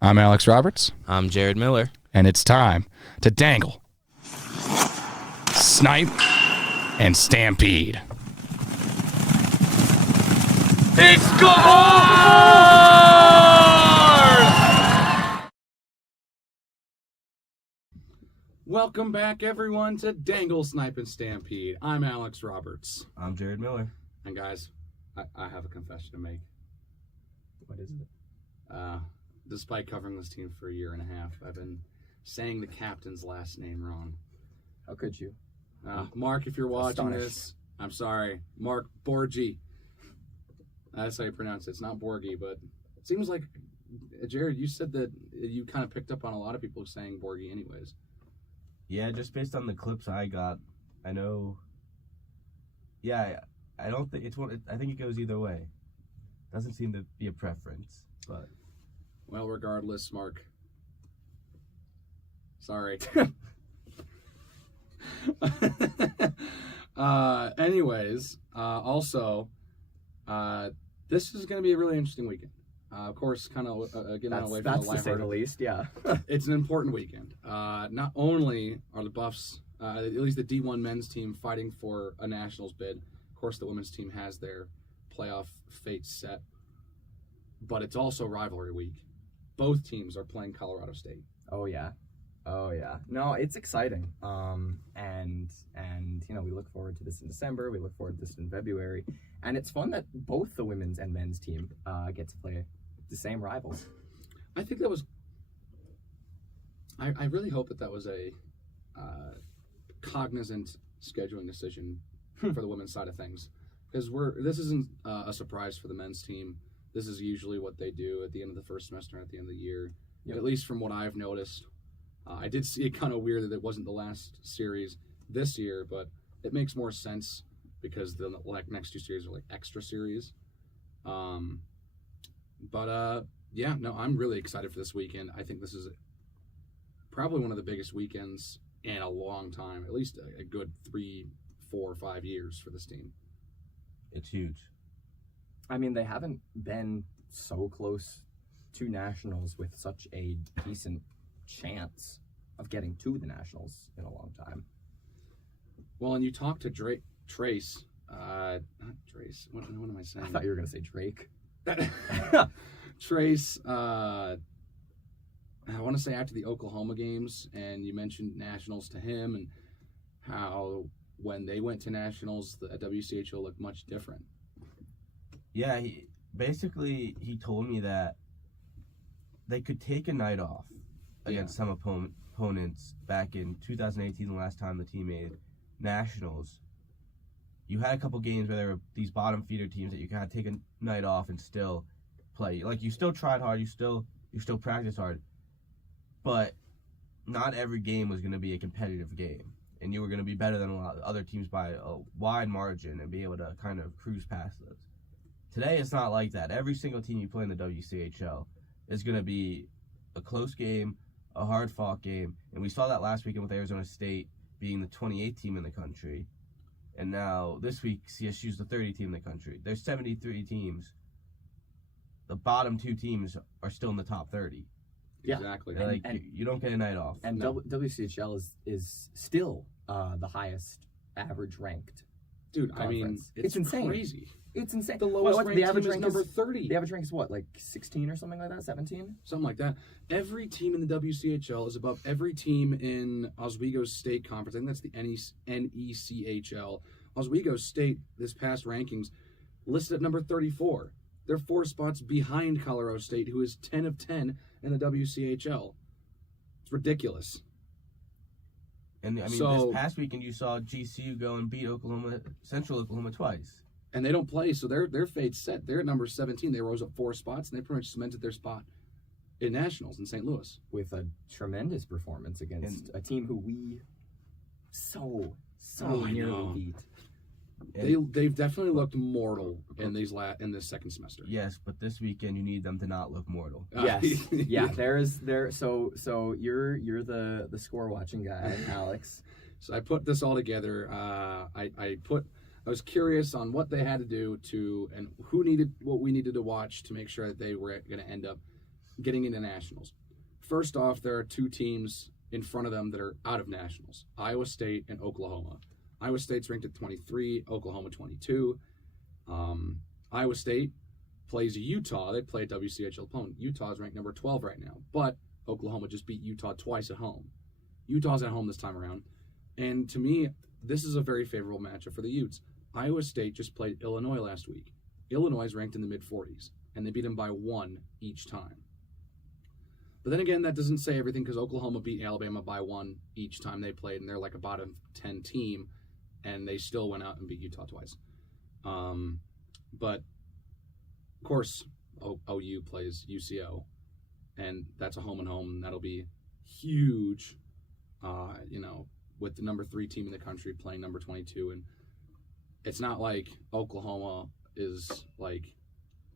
I'm Alex Roberts. I'm Jared Miller. And it's time to dangle, snipe, and stampede. It's gone! Welcome back, everyone, to Dangle, Snipe, and Stampede. I'm Alex Roberts. I'm Jared Miller. And guys, I have a confession to make. What is it? Despite covering this team for a year and a half, I've been saying the captain's last name wrong. How could you? Mark, if you're watching this, I'm sorry. Mark Borgi. That's how you pronounce it. It's not Borgi, but it seems like, Jared, you said that you kind of picked up on a lot of people saying Borgi anyways. Yeah, just based on the clips I got, I know. Yeah, I don't think it's one. I think it goes either way. Doesn't seem to be a preference, but. Well, regardless, Mark. Sorry. Anyways, also, this is going to be a really interesting weekend. Of course, kind of getting away from the lighthearted. That's to say the least, yeah. It's an important weekend. Not only are the Buffs, at least the D1 men's team, fighting for a Nationals bid. Of course, the women's team has their playoff fate set. But it's also rivalry week. Both teams are playing Colorado State. Oh yeah. No, it's exciting. And you know, we look forward to this in December. We look forward to this in February, and it's fun that both the women's and men's team get to play the same rivals. I think that was. I really hope that was a cognizant scheduling decision for the women's side of things, because this isn't a surprise for the men's team. This is usually what they do at the end of the first semester, at the end of the year. Yep. At least from what I've noticed. I did see it kind of weird that it wasn't the last series this year, but it makes more sense because the next two series are like extra series. Yeah, no, I'm really excited for this weekend. I think this is probably one of the biggest weekends in a long time, at least a good 3, 4, 5 years for this team. It's huge. I mean, they haven't been so close to Nationals with such a decent chance of getting to the Nationals in a long time. Well, and you talked to Trace. Not Trace. What am I saying? I thought you were going to say Drake. Trace, I want to say after the Oklahoma games, and you mentioned Nationals to him and how when they went to Nationals, the WCHO looked much different. Yeah, he told me that they could take a night off against some opponents back in 2018, the last time the team made Nationals. You had a couple games where there were these bottom feeder teams that you kind of take a night off and still play. Like, you still tried hard, you still practiced hard, but not every game was going to be a competitive game, and you were going to be better than a lot of other teams by a wide margin and be able to kind of cruise past those. Today, it's not like that. Every single team you play in the WCHL is going to be a close game, a hard-fought game. And we saw that last weekend with Arizona State being the 28th team in the country. And now, this week, CSU's the 30th team in the country. There's 73 teams. The bottom two teams are still in the top 30. Yeah. Exactly. You don't get a night off. And no. WCHL is still the highest average-ranked. Dude, conference. I mean, it's insane. Crazy. It's insane. The lowest ranked team is number 30. The average rank is what, like 16 or something like that? 17? Something like that. Every team in the WCHL is above every team in Oswego's state conference. I think that's the NECHL. Oswego State, this past rankings, listed at number 34. They're 4 spots behind Colorado State, who is 10 of 10 in the WCHL. It's ridiculous. And I mean, this past weekend you saw GCU go and beat Central Oklahoma twice. And they don't play, so their fate's set. They're at number 17. They rose up 4 spots, and they pretty much cemented their spot in Nationals in St. Louis. With a tremendous performance against a team who we so nearly beat. They've definitely looked mortal in this second semester. Yes, but this weekend you need them to not look mortal. Yes, yeah. So you're the score watching guy, Alex. So I put this all together. I was curious on what they had to do and what we needed to watch to make sure that they were going to end up getting into nationals. First off, there are two teams in front of them that are out of nationals: Iowa State and Oklahoma. Iowa State's ranked at 23, Oklahoma 22. Iowa State plays Utah. They play a WCHL opponent. Utah is ranked number 12 right now, but Oklahoma just beat Utah twice at home. Utah's at home this time around, and to me, this is a very favorable matchup for the Utes. Iowa State just played Illinois last week. Illinois is ranked in the mid-40s, and they beat them by 1 each time. But then again, that doesn't say everything, because Oklahoma beat Alabama by 1 each time they played, and they're like a bottom 10 team, and they still went out and beat Utah twice. But, of course, OU plays UCO, and that's a home and home, and that'll be huge, with the number 3 team in the country playing number 22. And it's not like Oklahoma is, like,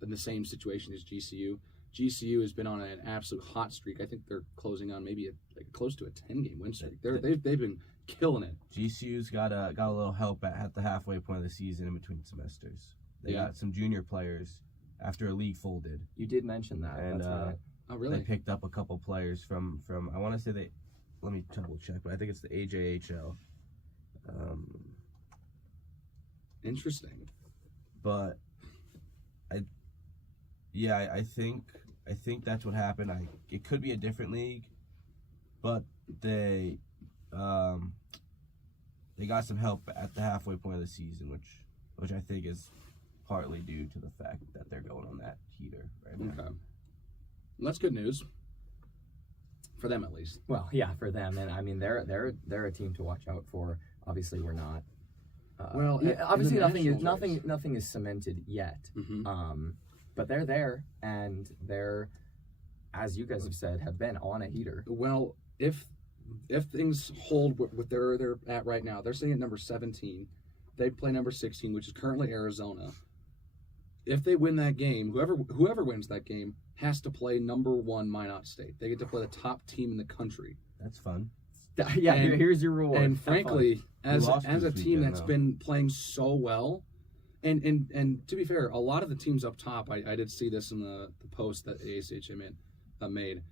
in the same situation as GCU. GCU has been on an absolute hot streak. I think they're closing on maybe close to a 10-game win streak. They've been killing it. GCU's got a little help at the halfway point of the season in between semesters. They got some junior players after a league folded. You did mention that. And that's right. Oh, really? They picked up a couple players from I want to say let me double check, but I think it's the AJHL. Interesting. But I think that's what happened. It could be a different league, but they got some help at the halfway point of the season, which I think is partly due to the fact that they're going on that heater right now. Okay. Well, that's good news. For them, at least. Well, yeah, for them, and I mean they're a team to watch out for. Obviously, we're not. Obviously nothing is cemented yet. Mm-hmm. But they're there, and they're, as you guys have said, have been on a heater. Well, if things hold what they're at right now, they're sitting at number 17. They play number 16, which is currently Arizona. If they win that game, whoever wins that game has to play number 1 Minot State. They get to play the top team in the country. That's fun. Yeah, here's your reward. And frankly, as a team that's though. been playing so well, and to be fair, a lot of the teams up top, I did see this in the post that ASHM made. A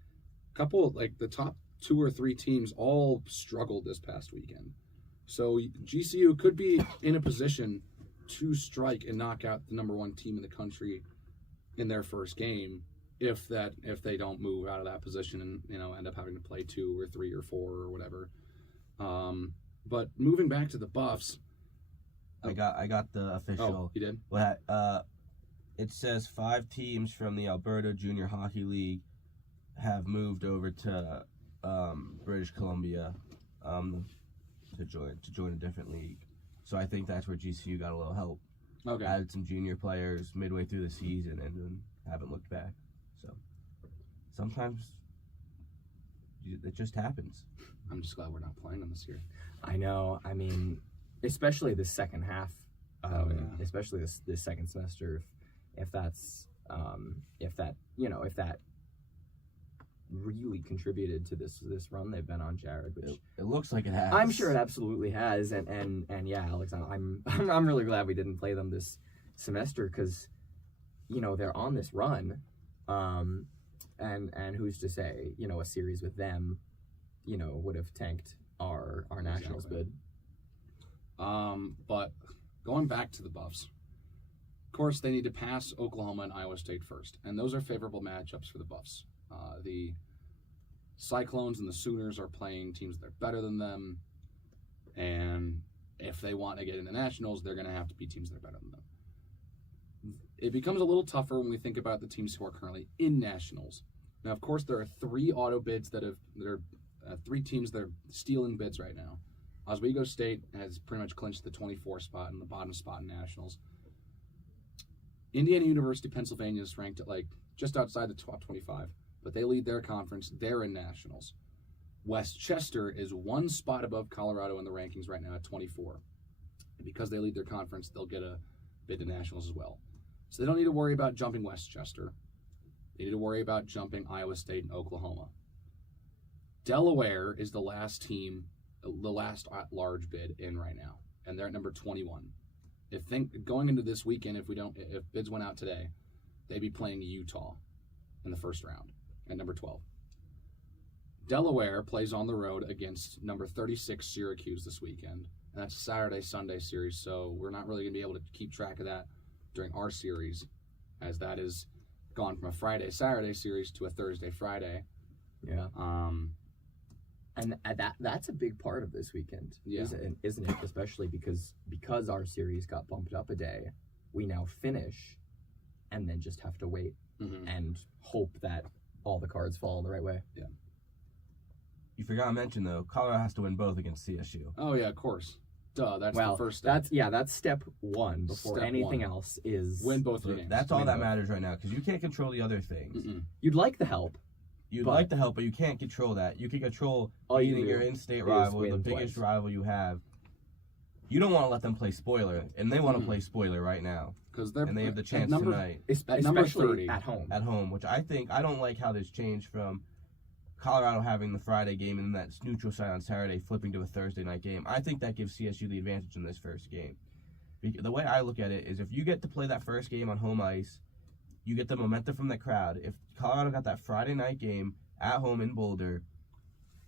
couple, like the top 2 or 3 teams all struggled this past weekend. So GCU could be in a position to strike and knock out the number 1 team in the country in their first game if they don't move out of that position and end up having to play 2 or 3 or 4 or whatever. But moving back to the Buffs, I got the official. Oh, you did? It says 5 teams from the Alberta Junior Hockey League have moved over to British Columbia to join a different league. So I think that's where GCU got a little help. Okay. Added some junior players midway through the season and then haven't looked back. So sometimes it just happens. I'm just glad we're not playing them this year. I know. I mean, especially the second half. Especially this second semester. If that really contributed to this run they've been on, Jared, which it looks like it has. I'm sure it absolutely has, and yeah, Alex, I'm really glad we didn't play them this semester because they're on this run, and who's to say a series with them would have tanked our nationals bid. But going back to the Buffs, of course they need to pass Oklahoma and Iowa State first, and those are favorable matchups for the Buffs. The Cyclones and the Sooners are playing teams that are better than them, and if they want to get into nationals, they're going to have to beat teams that are better than them. It becomes a little tougher when we think about the teams who are currently in nationals. Now, of course, there are 3 auto bids that are 3 teams that are stealing bids right now. Oswego State has pretty much clinched the 24 spot and the bottom spot in nationals. Indiana University, Pennsylvania is ranked at just outside the top 25. But they lead their conference. They're in nationals. Westchester is 1 spot above Colorado in the rankings right now at 24. And because they lead their conference, they'll get a bid to nationals as well. So they don't need to worry about jumping Westchester. They need to worry about jumping Iowa State and Oklahoma. Delaware is the last team, the last large bid in right now, and they're at number 21. Going into this weekend, if bids went out today, they'd be playing Utah in the first round. at number 12. Delaware plays on the road against number 36 Syracuse this weekend. And that's a Saturday-Sunday series, so we're not really going to be able to keep track of that during our series, as that is gone from a Friday-Saturday series to a Thursday-Friday. Yeah. And that's a big part of this weekend, isn't it? Especially because our series got bumped up a day, we now finish and then just have to wait and hope that all the cards fall in the right way. Yeah. You forgot to mention, though, Colorado has to win both against CSU. Oh, yeah, of course. Duh, that's the first step. That's step one before Step anything one. else is... Win both So games. that's all Win that both. matters right now, because you can't control the other things. You'd like the help. You'd But- like to help, but you can't control that. You can control All you beating do your in-state is rival, the win biggest twice. rival you have. You don't want to let them play spoiler, and they want to play spoiler right now. Because And they have the chance number, tonight At number Especially 30. at home. at home, which I don't like how this changed from Colorado having the Friday game and then that neutral site on Saturday flipping to a Thursday night game. I think that gives CSU the advantage in this first game. The way I look at it is if you get to play that first game on home ice, you get the momentum from the crowd. If Colorado got that Friday night game at home in Boulder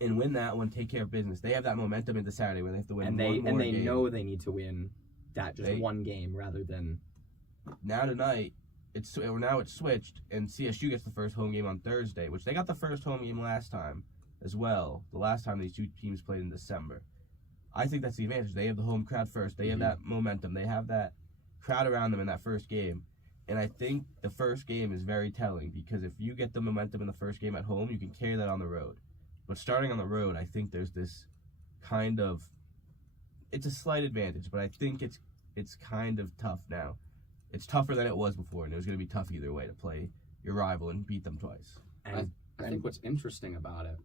and win that one, take care of business, they have that momentum into Saturday where they have to win And one more they game. know they need to win that one game rather than... Now tonight, it's switched, and CSU gets the first home game on Thursday, which they got the first home game last time as well. The last time these two teams played in December. I think that's the advantage. They have the home crowd first. They have that momentum. They have that crowd around them in that first game. And I think the first game is very telling because if you get the momentum in the first game at home, you can carry that on the road. But starting on the road, I think there's this kind of... It's a slight advantage, but I think it's kind of tough now. It's tougher than it was before, and it was going to be tough either way to play your rival and beat them twice. And I think what's interesting about it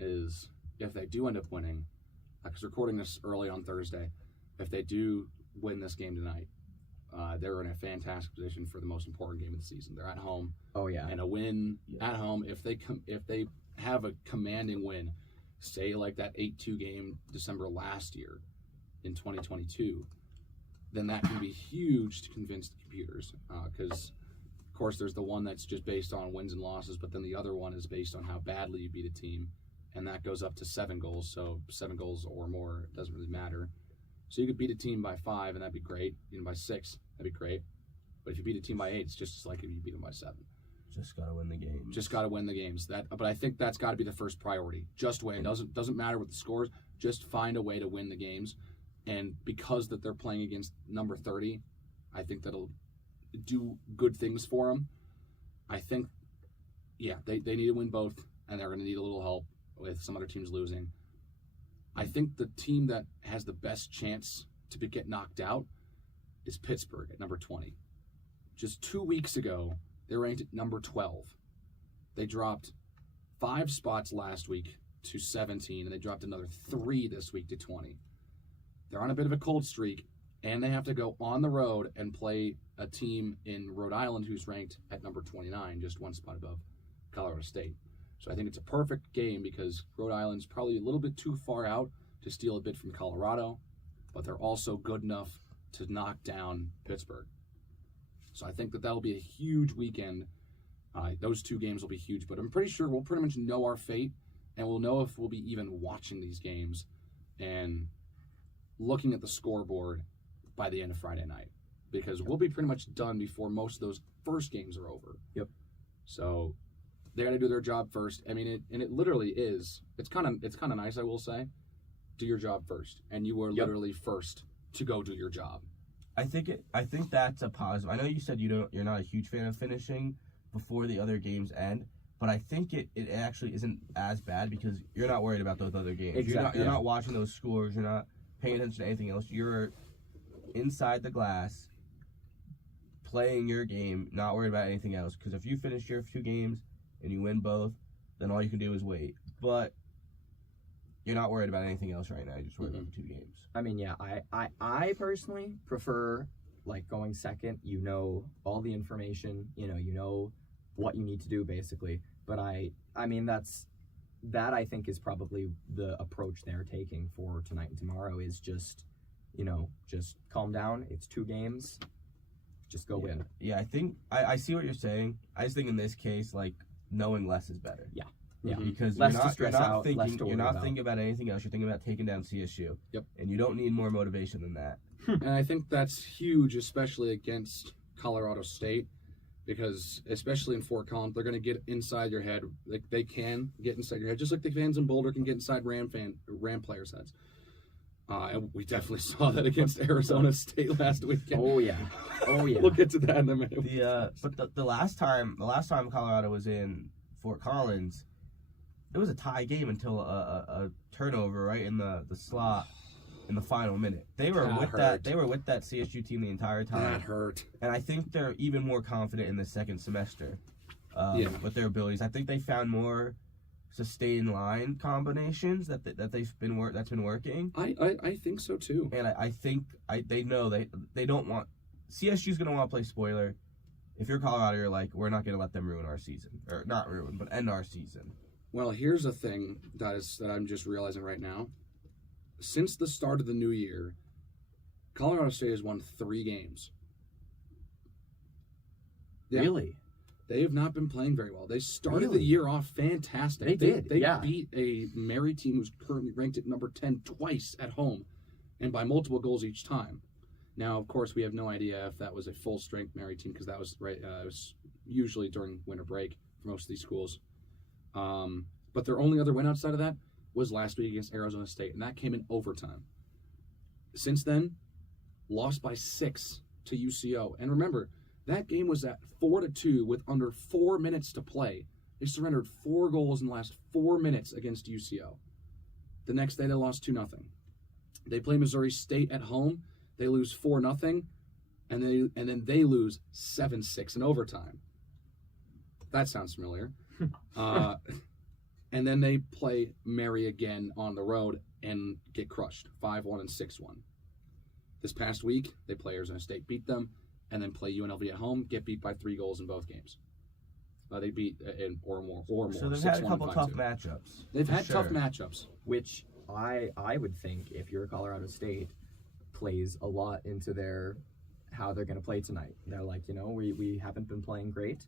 is if they do end up winning, because recording this early on Thursday, if they do win this game tonight, they're in a fantastic position for the most important game of the season. They're at home. Oh, yeah. And a win at home, if they have a commanding win, say like that 8-2 game December last year in 2022, then that can be huge to convince the computers. Because, of course, there's the one that's just based on wins and losses, but then the other one is based on how badly you beat a team, and that goes up to 7 goals. So 7 goals or more, it doesn't really matter. So you could beat a team by 5, and that'd be great. By 6, that'd be great. But if you beat a team by 8, it's just as likely if you beat them by 7. Just got to win the game. Just got to win the games. But I think that's got to be the first priority. Just win. Doesn't matter what the scores. Just find a way to win the games. And because that they're playing against number 30, I think that'll do good things for them. I think, they need to win both, and they're going to need a little help with some other teams losing. I think the team that has the best chance to get knocked out is Pittsburgh at number 20. Just 2 weeks ago, they ranked at number 12. They dropped 5 spots last week to 17, and they dropped another 3 this week to 20. They're on a bit of a cold streak, and they have to go on the road and play a team in Rhode Island who's ranked at number 29, just 1 spot above Colorado State. So I think it's a perfect game because Rhode Island's probably a little bit too far out to steal a bit from Colorado, but they're also good enough to knock down Pittsburgh. So I think that'll be a huge weekend. Those 2 games will be huge, but I'm pretty sure we'll pretty much know our fate, and we'll know if we'll be even watching these games and looking at the scoreboard by the end of Friday night, because we'll be pretty much done before most of those first games are over. Yep. So they got to do their job first. I mean, it literally is. It's kind of nice, I will say. Do your job first, and you were literally first to go do your job. I think that's a positive. I know you said you're not a huge fan of finishing before the other games end, but I think it actually isn't as bad because you're not worried about those other games. Exactly. You're not watching those scores. You're not paying attention to anything else. You're inside the glass, playing your game, not worried about anything else. Because if you finish your 2 games and you win both, then all you can do is wait. But you're not worried about anything else right now. You're just worried about the 2 games. I mean, yeah, I personally prefer like going second. You know all the information. You know what you need to do basically. But I mean that I think is probably the approach they're taking for tonight and tomorrow is just calm down. It's 2 games. Just go win. Yeah, I think I see what you're saying. I just think in this case, like knowing less is better. Yeah. Because Less you're to not, stress you're not out, thinking, less to you're worry not about. thinking about anything else. You're thinking about taking down CSU. Yep. And you don't need more motivation than that. And I think that's huge, especially against Colorado State, because especially in Fort Collins, they're going to get inside your head. Like they can get inside your head, just like the fans in Boulder can get inside Ram players' heads. And we definitely saw that against Arizona State last weekend. Oh yeah. We'll get to that in a minute. But the last time Colorado was in Fort Collins, it was a tie game until a turnover right in the slot in the final minute. They were with that CSU team the entire time. That hurt. And I think they're even more confident in the second semester with their abilities. I think they found more sustained line combinations that's been working. I think so too. And I think they know they don't want CSU's going to want to play spoiler. If you're Colorado, you're like, we're not going to let them ruin our season, or not ruin, but end our season. Well, here's a thing that I'm just realizing right now. Since the start of the new year, Colorado State has won 3 games. Yeah. Really? They have not been playing very well. They started Really? the year off fantastic. They did, They yeah. beat a Mary team who's currently ranked at number 10 twice at home, and by multiple goals each time. Now, of course, we have no idea if that was a full-strength Mary team because that was it was usually during winter break for most of these schools. But their only other win outside of that was last week against Arizona State, and that came in overtime. Since then, lost by 6 to UCO. And remember, that game was at 4-2 with under 4 minutes to play. They surrendered 4 goals in the last 4 minutes against UCO. The next day, they lost 2-0. They play Missouri State at home. They lose 4-0, and then they lose 7-6 in overtime. That sounds familiar. And then they play Mary again on the road and get crushed, 5-1 and 6-1. This past week, they play Arizona State, beat them, and then play UNLV at home, get beat by 3 goals in both games. They beat or more. So they've had a couple tough matchups. They've had tough matchups. Which I would think if you're Colorado State plays a lot into how they're going to play tonight. They're like, we haven't been playing great.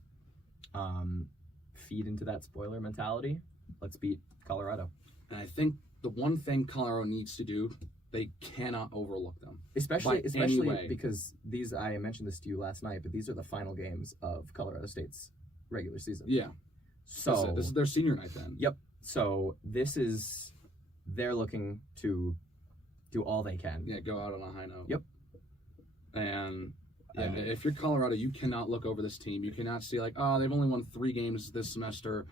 Feed into that spoiler mentality. Let's beat Colorado. And I think the one thing Colorado needs to do, they cannot overlook them. Especially because I mentioned this to you last night, but these are the final games of Colorado State's regular season. Yeah. So this is their senior night then. Yep. So they're looking to do all they can. Yeah, go out on a high note. Yep. And if you're Colorado, you cannot look over this team. You cannot see like, oh, they've only won 3 games this semester.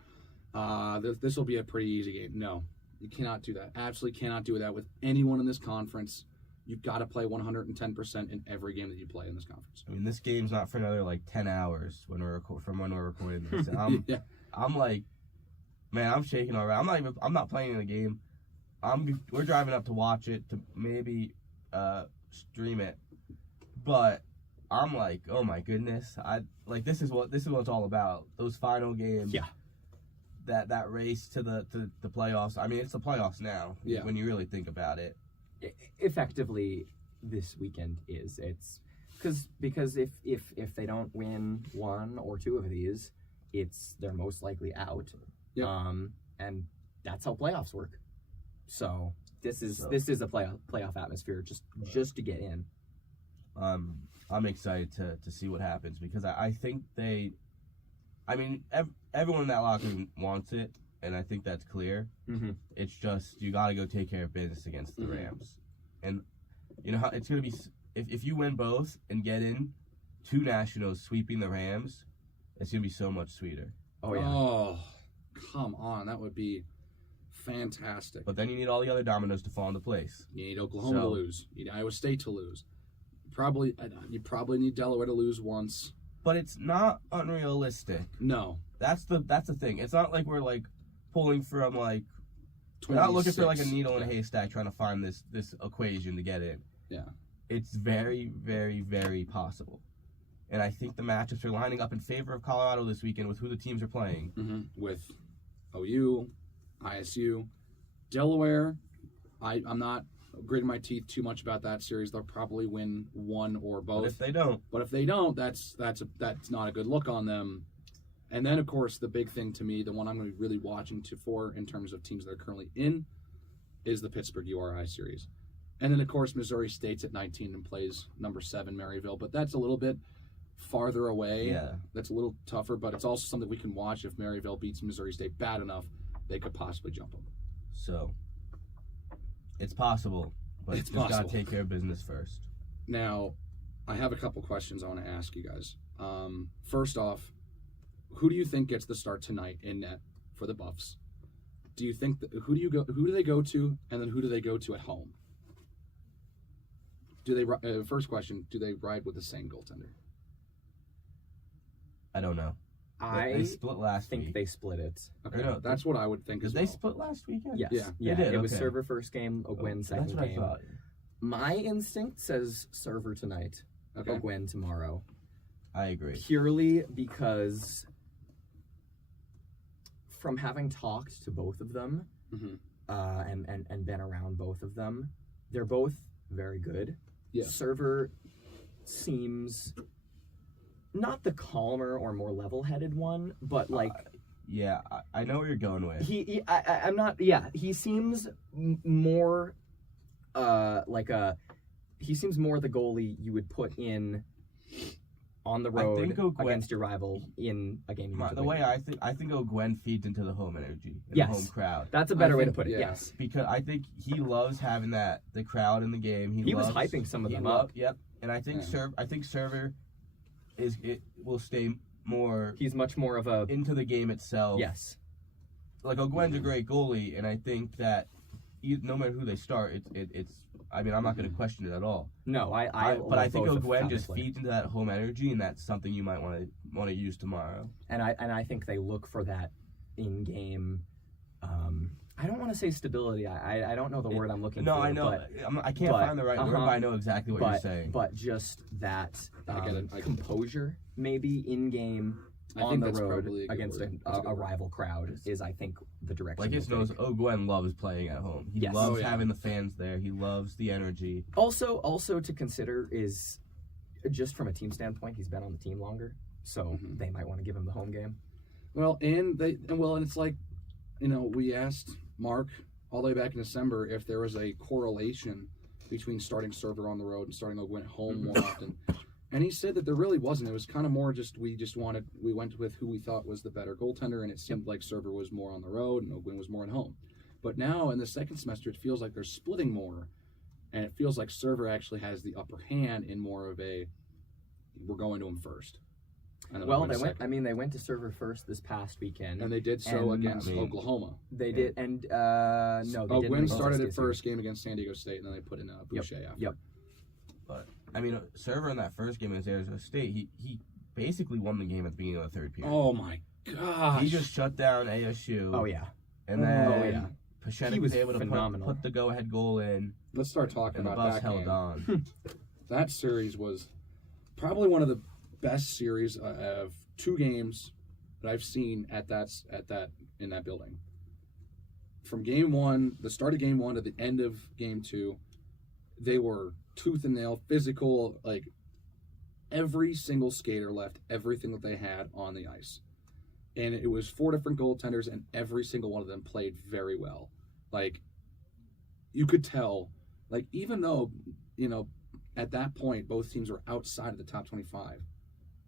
This will be a pretty easy game. No, you cannot do that. Absolutely cannot do that with anyone in this conference. You've got to play 110% in every game that you play in this conference. I mean, this game's not for another 10 hours when we're recording this. I'm like, man, I'm shaking already. I'm not playing in the game. We're driving up to watch it, to maybe stream it, but I'm like, oh my goodness, this is what it's all about. Those final games, yeah. That race to the playoffs. I mean, it's the playoffs now. Yeah. When you really think about it. Effectively, this weekend it's because if they don't win 1 or 2 of these, they're most likely out. Yep. And that's how playoffs work. So this is a playoff atmosphere just to get in. I'm excited to see what happens because I think everyone in that locker room wants it, and I think that's clear. Mm-hmm. It's just you got to go take care of business against the Rams, and you know how it's gonna be if you win both and get in 2 nationals sweeping the Rams, it's gonna be so much sweeter. Oh yeah. Oh, come on, that would be fantastic. But then you need all the other dominoes to fall into place. You need Oklahoma to lose. You need Iowa State to lose. You probably need Delaware to lose once. But it's not unrealistic. No. That's the thing. It's not like we're pulling from we're not looking for a needle in a haystack trying to find this equation to get in. Yeah. It's very, very, very possible. And I think the matchups are lining up in favor of Colorado this weekend with who the teams are playing. Mm-hmm. With OU, ISU, Delaware. I'm not gritting my teeth too much about that series. They'll probably win 1 or both. But if they don't, that's not a good look on them. And then, of course, the big thing to me, the one I'm going to be really watching for in terms of teams that are currently in, is the Pittsburgh URI series. And then, of course, Missouri State's at 19 and plays number 7, Maryville. But that's a little bit farther away. Yeah. That's a little tougher, but it's also something we can watch. If Maryville beats Missouri State bad enough, they could possibly jump them. So, it's possible, but It's it's just got possible. to take care of business first. Now, I have a couple questions I want to ask you guys. First off, who do you think gets the start tonight in net for the Buffs? Do you think who do they go to, and then who do they go to at home? Do they first question, do they ride with the same goaltender? I don't know. They split last think week. they split it. Okay, No, that's what I would think Did as they well. split last weekend? Yes. Yeah. Yeah. They did, It was okay. server first game, Ogwen second That's what game. I thought. My instinct says server tonight, Okay. Ogwen tomorrow. I agree. Purely because from having talked to both of them Mhm. and been around both of them, they're both very good. Yeah. Server seems not the calmer or more level-headed one, but like Yeah, I know where you're going with. I'm not. Yeah, he seems more he seems more the goalie you would put in on the road think Ogwen- against your rival in a game. You The way I think Gwen feeds into the home energy, and Yes. the home crowd. that's a better I way to think- put it. yeah. Yes, Because I think he loves having the crowd in the game. He was hyping some of them up. Yep, and I think Yeah. Server will stay more he's much more of a into the game itself. yes. Like Gwen's a great goalie, and I think that no matter who they start, it's. I mean, I'm not going to question it at all. No, But I think Gwen just feeds into that home energy, and that's something you might want to use tomorrow. and I think they look for that in game. I don't want to say stability. I don't know the word I'm looking No, for. I know. But, I can't but- find the right word, but I know exactly what you're saying. But just that I get it. I get it. composure, maybe in game I on think the that's road probably a good against word. That's a good a word. rival crowd is, I think, the direction. Like his they'll knows, take. Gwen loves playing at home. He Yes. loves Oh, yeah. having the fans there. He loves the energy. Also to consider is just from a team standpoint, he's been on the team longer, so Mhm. they might want to give him the home game. Well, and it's like, we asked Mark all the way back in December if there was a correlation between starting server on the road and starting Ogwen at home more often. And he said that there really wasn't. It was kind of more just we went with who we thought was the better goaltender, and it seemed like server was more on the road and Ogwen was more at home. But now in the second semester, it feels like they're splitting more, and it feels like server actually has the upper hand in more of a we're going to him first. And then Well, Ogwen second. they went to server first this past weekend. And they did so and, against I mean, Oklahoma. They did, and no, they didn't. Ogwen against started at CSU. first game against San Diego State, and then they put in Boucher after. Yep. But I mean, Server in that first game against Arizona State, he basically won the game at the beginning of the third period. Oh my gosh! He just shut down ASU. Oh yeah. And then Oh, yeah. Pashenik He was was able to phenomenal. put the go-ahead goal in, Let's start talking and the about Buffs that held game. on. That series was probably one of the best series of 2 games that I've seen in that building. From game 1, the start of game 1 to the end of game 2, they were tooth and nail, physical. Like every single skater left everything that they had on the ice, and it was 4 different goaltenders, and every single one of them played very well. Like you could tell, like even though at that point both teams were outside of the top 25,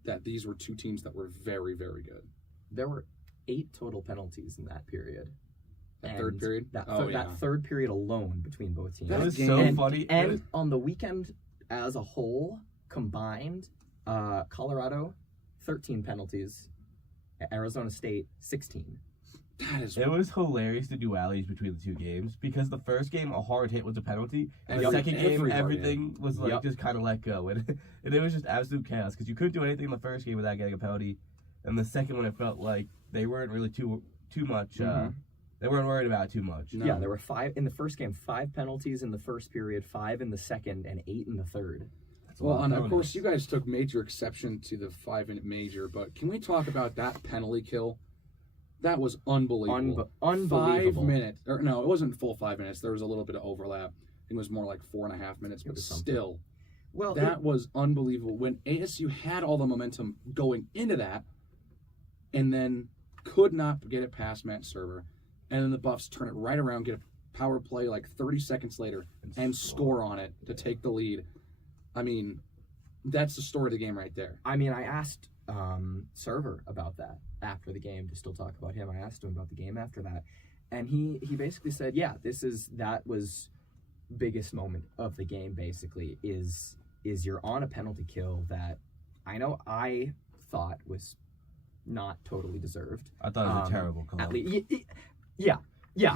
that these were 2 teams that were very, very good. There were 8 total penalties in that period. That third period? That, Oh, yeah. that third period alone between both teams. That was game- so and, funny. And on the weekend as a whole, combined, Colorado, 13 penalties. Arizona State, 16. That is It was hilarious the dualities between the 2 games because the first game a hard hit was a penalty, and the Every- second game every hard everything was like Yep. just kind of let go, and it was just absolute chaos because you couldn't do anything in the first game without getting a penalty, and the second one it felt like they weren't really too much. Mhm. They weren't worried about it too much. No. Yeah, there were 5 in the first game, 5 penalties in the first period, 5 in the second, and 8 in the third. That's a well, lot and of of course penalties. you guys took major exception to the 5-minute major, but can we talk about that penalty kill? That was unbelievable. Unbelievable. 5 minutes, or no, it wasn't full 5 minutes. There was a little bit of overlap. I think it was more like 4.5 minutes, It but was something. still, Well, that was unbelievable. When ASU had all the momentum going into that, and then could not get it past Matt's server. And then the Buffs turn it right around, get a power play like 30 seconds later, and score on it to take the lead. I mean, that's the story of the game right there. I mean, I asked Server about that after the game to still talk about him. I asked him about the game after that, and he basically said, yeah, that was biggest moment of the game. Basically, is you're on a penalty kill that I know I thought was not totally deserved. I thought it was a terrible call. At least, yeah. Yeah,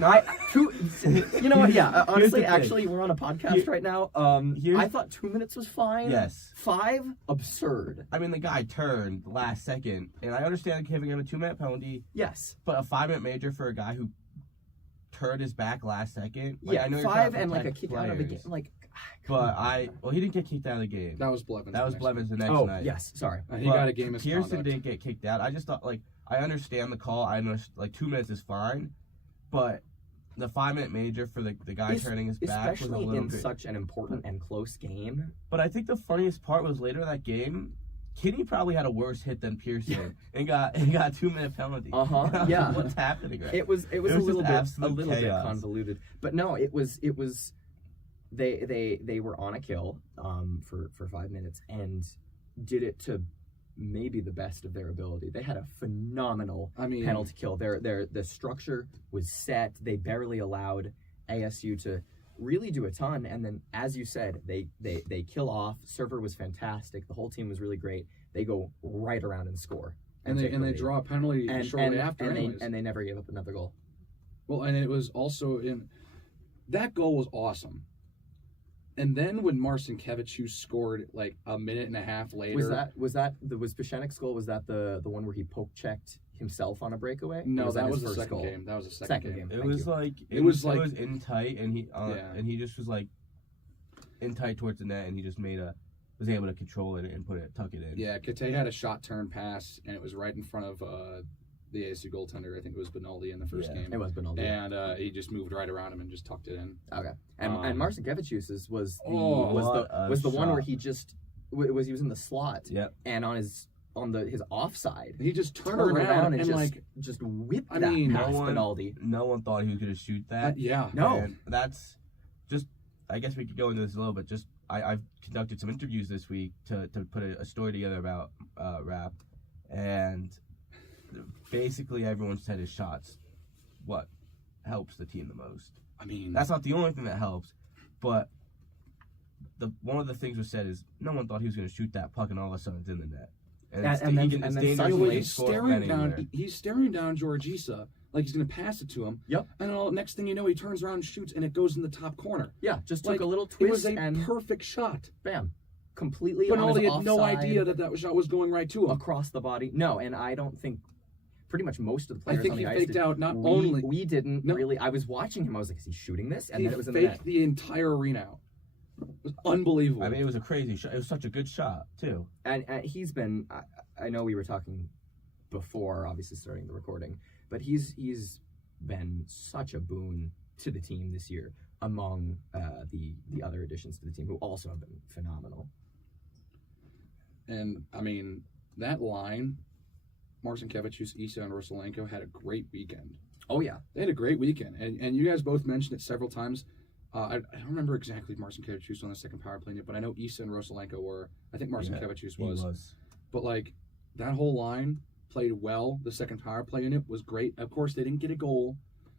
you know what? Yeah, honestly, actually, we're on a podcast right now. I thought 2 minutes was fine. Yes. 5, absurd. I mean, the guy turned the last second, and I understand giving him a 2-minute penalty. Yes. But a 5-minute major for a guy who turned his back last second. Like, Yeah, I know 5 and like a kick out of the game. Like, But he didn't get kicked out of the game. That was Blevins. That was Blevins the next oh, night. yes, sorry. He got a game Pearson misconduct. didn't get kicked out. I just thought, like, I understand the call. I know, like, 2 minutes is fine. But the 5-minute major for the guy turning his back was a especially little in bit. such an important and close game. But I think the funniest part was later in that game, Kinney probably had a worse hit than Pearson and got a 2-minute penalty. Yeah. What's happening? Right? It was a little bit chaos. convoluted. But no, it was they were on a kill for 5 minutes and did it to maybe the best of their ability. They had a phenomenal penalty kill. The structure was set. They barely allowed ASU to really do a ton, and then as you said, they kill off. Server was fantastic. The whole team was really great. They go right around and score. And they draw a penalty shortly after, and they never gave up another goal. Well, and it was also that goal was awesome. And then when Marcinkevičius scored like a minute and a half later, was Peshenik's goal? Was that the one where he poke checked himself on a breakaway? No, that was the second game. That was the second game. It was in tight, and he just was like in tight towards the net, and he just was able to control it and tuck it in. Yeah, Kate had a shot turn pass, and it was right in front of the ASU goaltender. I think it was Benaldi in the first game. It was Benaldi. And he just moved right around him and just tucked it in. Okay. And Marcinkevičius was the one where he just was in the slot. Yep. And on his offside, he just turned around and just whipped past Benaldi. No one thought he was going to shoot that. No. And that's just, I guess we could go into this a little bit. Just I've conducted some interviews this week to put a story together about Rap, and basically everyone said his shots what helps the team the most. I mean, that's not the only thing that helps, but one of the things was said is no one thought he was going to shoot that puck, and all of a sudden it's in the net. He's staring down Georgisa like he's going to pass it to him. Yep. And next thing you know, he turns around and shoots, and it goes in the top corner. Yeah, just took a little twist. It was a perfect shot. Bam. Completely. Benaldi had no idea that shot was going right to him. Across the body. No, and I don't think pretty much most of the players I think on the he ice faked out. We didn't really. I was watching him. I was like, is he shooting this? And then it was in the net. He faked the entire arena out. It was unbelievable. I mean, it was a crazy shot. It was such a good shot too. And he's been. I know we were talking before, obviously starting the recording, but he's been such a boon to the team this year among the other additions to the team who also have been phenomenal. And I mean, that line, Marcinkevičius, Issa, and Rosalenko had a great weekend. Oh yeah, they had a great weekend, and you guys both mentioned it several times. I don't remember exactly if Marcinkevičius on the second power play, but I know Issa and Rosalenko were. I think Marcinkevičius was. But like that whole line played well. The second power play in it was great. Of course, they didn't get a goal,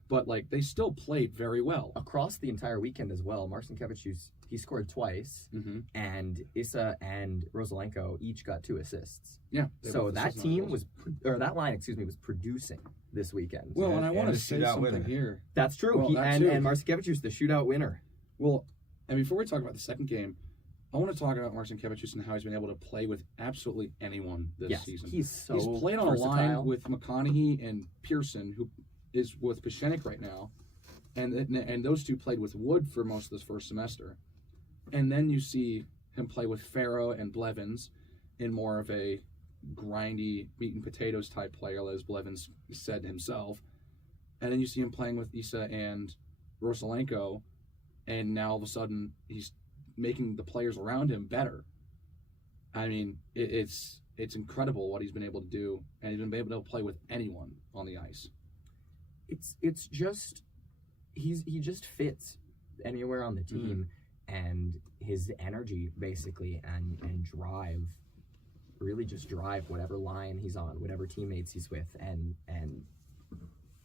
but like they still played very well across the entire weekend as well. Marcinkevičius, he scored twice, and Issa and Rosalenko each got 2 assists. Yeah. So that team was producing this weekend. Well, and I want to say something here. That's true. Well, and Marcinkevičius, the shootout winner. Well, and before we talk about the second game, I want to talk about Marcinkevičius and how he's been able to play with absolutely anyone this season. He's played on versatile. a line with McConaughey and Pearson, who is with Peshenik right now, and those two played with Wood for most of this first semester. And then you see him play with Farrow and Blevins in more of a grindy meat and potatoes type player, as Blevins said himself. And then you see him playing with Issa and Rosalenko, and now all of a sudden he's making the players around him better. I mean, it's it's incredible what he's been able to do, and he's been able to play with anyone on the ice. It's just he just fits anywhere on the team, and his energy basically and drive, really just drive whatever line he's on, whatever teammates he's with, and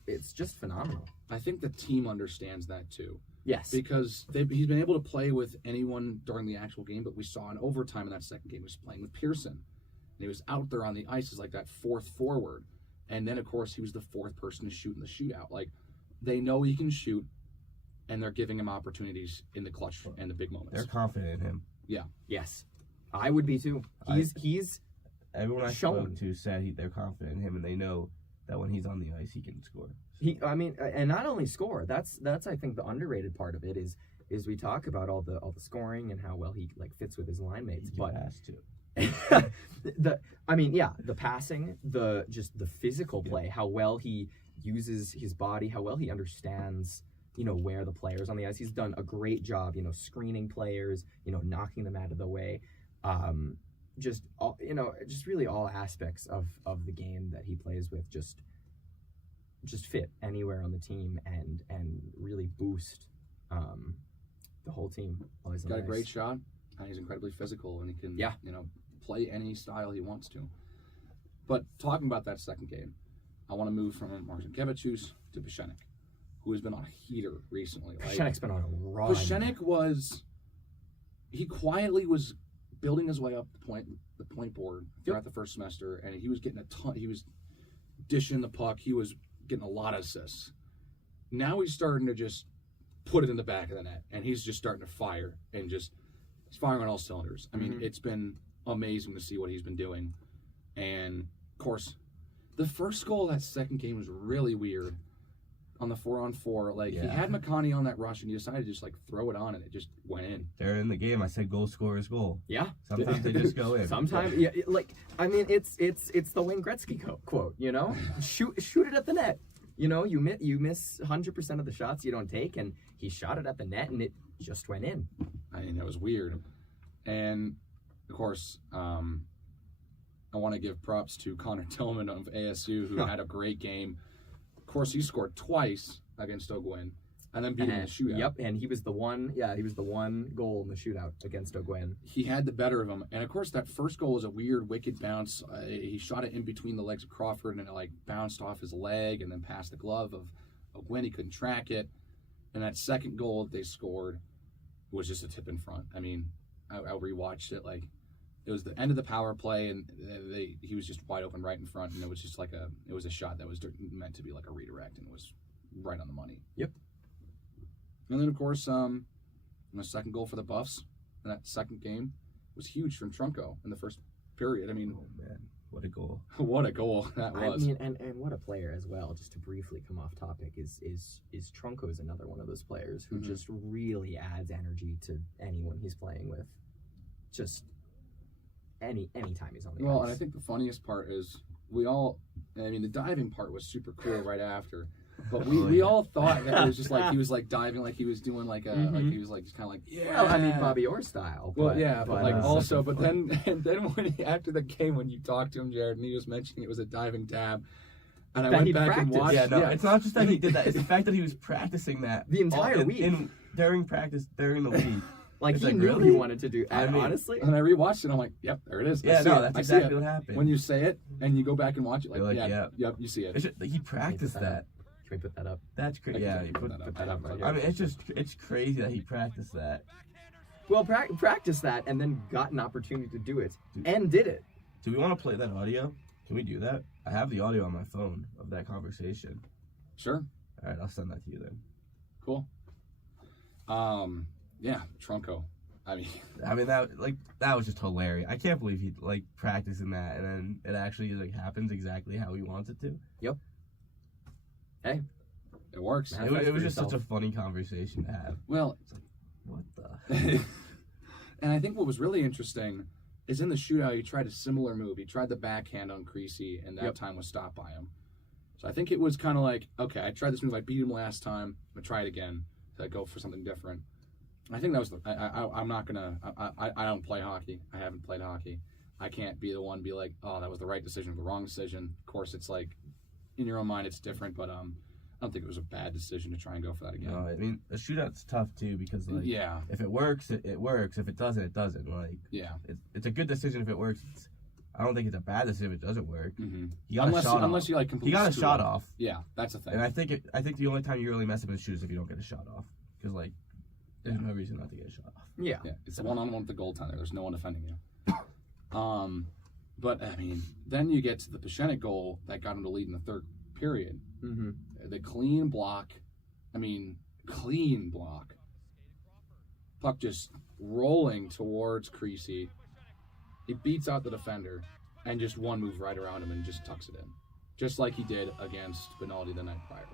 it's just phenomenal. I think the team understands that too. Yes. Because he's been able to play with anyone during the actual game, but we saw in overtime in that second game he was playing with Pearson. And he was out there on the ice as like that fourth forward. And then, of course, he was the fourth person to shoot in the shootout. Like, they know he can shoot, and they're giving him opportunities in the clutch and the big moments. They're confident in him. Yeah. Yes. I would be too. He's Everyone I shown. spoke to said they're confident in him, and they know that when he's on the ice, he can score. And not only score. That's I think the underrated part of it is we talk about all the scoring and how well he like fits with his line mates. He But has to. the passing, the physical play, how well he uses his body, how well he understands, where the players on the ice. He's done a great job, screening players, knocking them out of the way. Just really all aspects of the game that he plays with just fit anywhere on the team and really boost the whole team. He's got a great shot, and he's incredibly physical, and he can play any style he wants to. But talking about that second game, I want to move from Marcinkiewicz to Pashenik, who has been on a heater recently. Pashenik's been on a run. Pashenik he quietly was building his way up the point board throughout the first semester, and he was getting a ton. He was dishing the puck. He was getting a lot of assists. Now he's starting to just put it in the back of the net, and he's just starting to fire and he's firing on all cylinders. I mean, it's been amazing to see what he's been doing. And of course, the first goal of that second game was really weird. On the 4-on-4, he had McConney on that rush, and he decided to just throw it on, and it just went in. They're in the game. I said goal scorer's goal. Yeah. Sometimes they just go in. Sometimes, it's the Wayne Gretzky quote. Shoot it at the net. You miss 100% of the shots you don't take, and he shot it at the net, and it just went in. I mean, that was weird. And of course, I want to give props to Connor Tillman of ASU, who had a great game. Of course, he scored twice against Ogwen, and then beat him in the shootout. Yep, and he was the one goal in the shootout against Ogwen. He had the better of him. And of course, that first goal was a weird, wicked bounce. He shot it in between the legs of Crawford, and it bounced off his leg and then past the glove of Ogwen. He couldn't track it. And that second goal that they scored was just a tip in front. I mean, I rewatched it. It was the end of the power play, and he was just wide open right in front, and it was just it was a shot that was meant to be like a redirect, and it was right on the money. Yep. And then, of course, the second goal for the Buffs in that second game was huge from Trunco in the first period. I mean, oh man, what a goal! What a goal that was! I mean, and what a player as well. Just to briefly come off topic, is Trunco is another one of those players who just really adds energy to anyone he's playing with. Just anytime he's on the ice. And I think the funniest part is the diving part was super cool right after. But we all thought that it was just he was diving he was doing he was kind of Well, I mean, Bobby Orr style. But then when after the game, when you talked to him, Jared, and he was mentioning it was a diving tab, and I went back and watched. It's not just that he did that; it's the fact that he was practicing that the entire week during practice during the week. He knew he wanted to do. Honestly, and I rewatched it, and I'm like, "Yep, there it is." Yeah, that's exactly what happened. When you say it and you go back and watch it, yep, you see it. He practiced that. Can we put that up? That's crazy. Yeah, put that up right here. I mean, it's crazy that he practiced that. Well, practiced that and then got an opportunity to do it and did it. Do we want to play that audio? Can we do that? I have the audio on my phone of that conversation. Sure. All right, I'll send that to you then. Cool. Yeah, Trunco. I mean that was just hilarious. I can't believe he practicing that and then it actually happens exactly how he wants it to. Yep. Hey, it works. It was just such a funny conversation to have. Well, it's what the? And I think what was really interesting is in the shootout he tried a similar move. He tried the backhand on Creasy, and that time was stopped by him. So I think it was kind of okay, I tried this move. I beat him last time. I'm gonna try it again. So I go for something different. I think that was I'm not gonna. I don't play hockey. I haven't played hockey. I can't be the one to be like, oh, that was the right decision or the wrong decision. Of course, it's like, in your own mind, it's different, but I don't think it was a bad decision to try and go for that again. No, I mean, a shootout's tough, too, because, like, yeah, if it works, it works. If it doesn't, it doesn't. Like, yeah. it's a good decision if it works. I don't think it's a bad decision if it doesn't work. Mm-hmm. He got a shot unless off. you like completely He got a screw shot up. off. Yeah, that's the thing. And I think the only time you really mess up in shoot is if you don't get a shot off. Because, like, there's no reason not to get a shot off. Yeah. It's a one-on-one with the goaltender. There's no one defending you. But, I mean, then you get to the Peschenik goal that got him to lead in the third period. Mm-hmm. The clean block. I mean, clean block. Puck just rolling towards Creasy. He beats out the defender and just one move right around him and just tucks it in. Just like he did against Benaldi the night prior.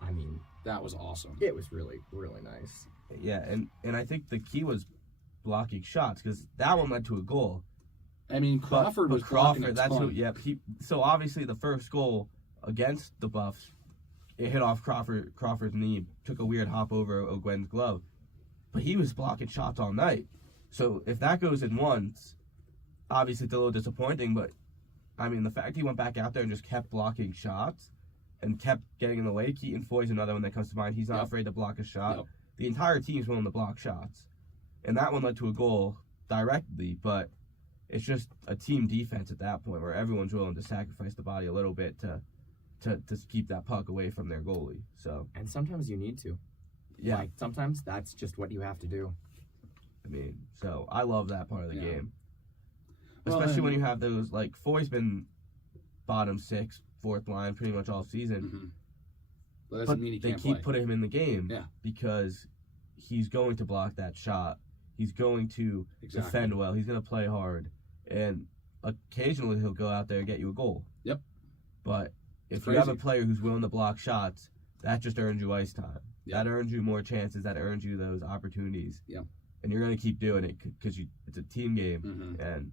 I mean, that was awesome. it was really, really nice. Yeah, and I think the key was blocking shots because that one led to a goal. I mean, Crawford was blocking a ton. So obviously the first goal against the Buffs, it hit off Crawford's knee, took a weird hop over Ogwen's glove, but he was blocking shots all night. So if that goes in once, obviously it's a little disappointing, but I mean the fact he went back out there and just kept blocking shots and kept getting in the way. Keaton Foy's another one that comes to mind. He's not afraid to block a shot. Yep. The entire team's willing to block shots, and that one led to a goal directly, but it's just a team defense at that point where everyone's willing to sacrifice the body a little bit to keep that puck away from their goalie. So And sometimes you need to. yeah, Like, sometimes that's just what you have to do. I mean, so I love that part of the Yeah. game, Well, especially when and- you have those like Foy's been bottom six, fourth line pretty much all season, Mhm. But that doesn't but mean he they can't keep play. putting him in the game Yeah. because he's going to block that shot. He's going to Exactly. defend well. He's going to play hard, and occasionally he'll go out there and get you a goal. Yep. But if It's you have a crazy. player who's willing to block shots, that just earns you ice time. Yeah. That earns you more chances. That earns you those opportunities. Yep. And you're going to keep doing it because it's a team game, Mhm. and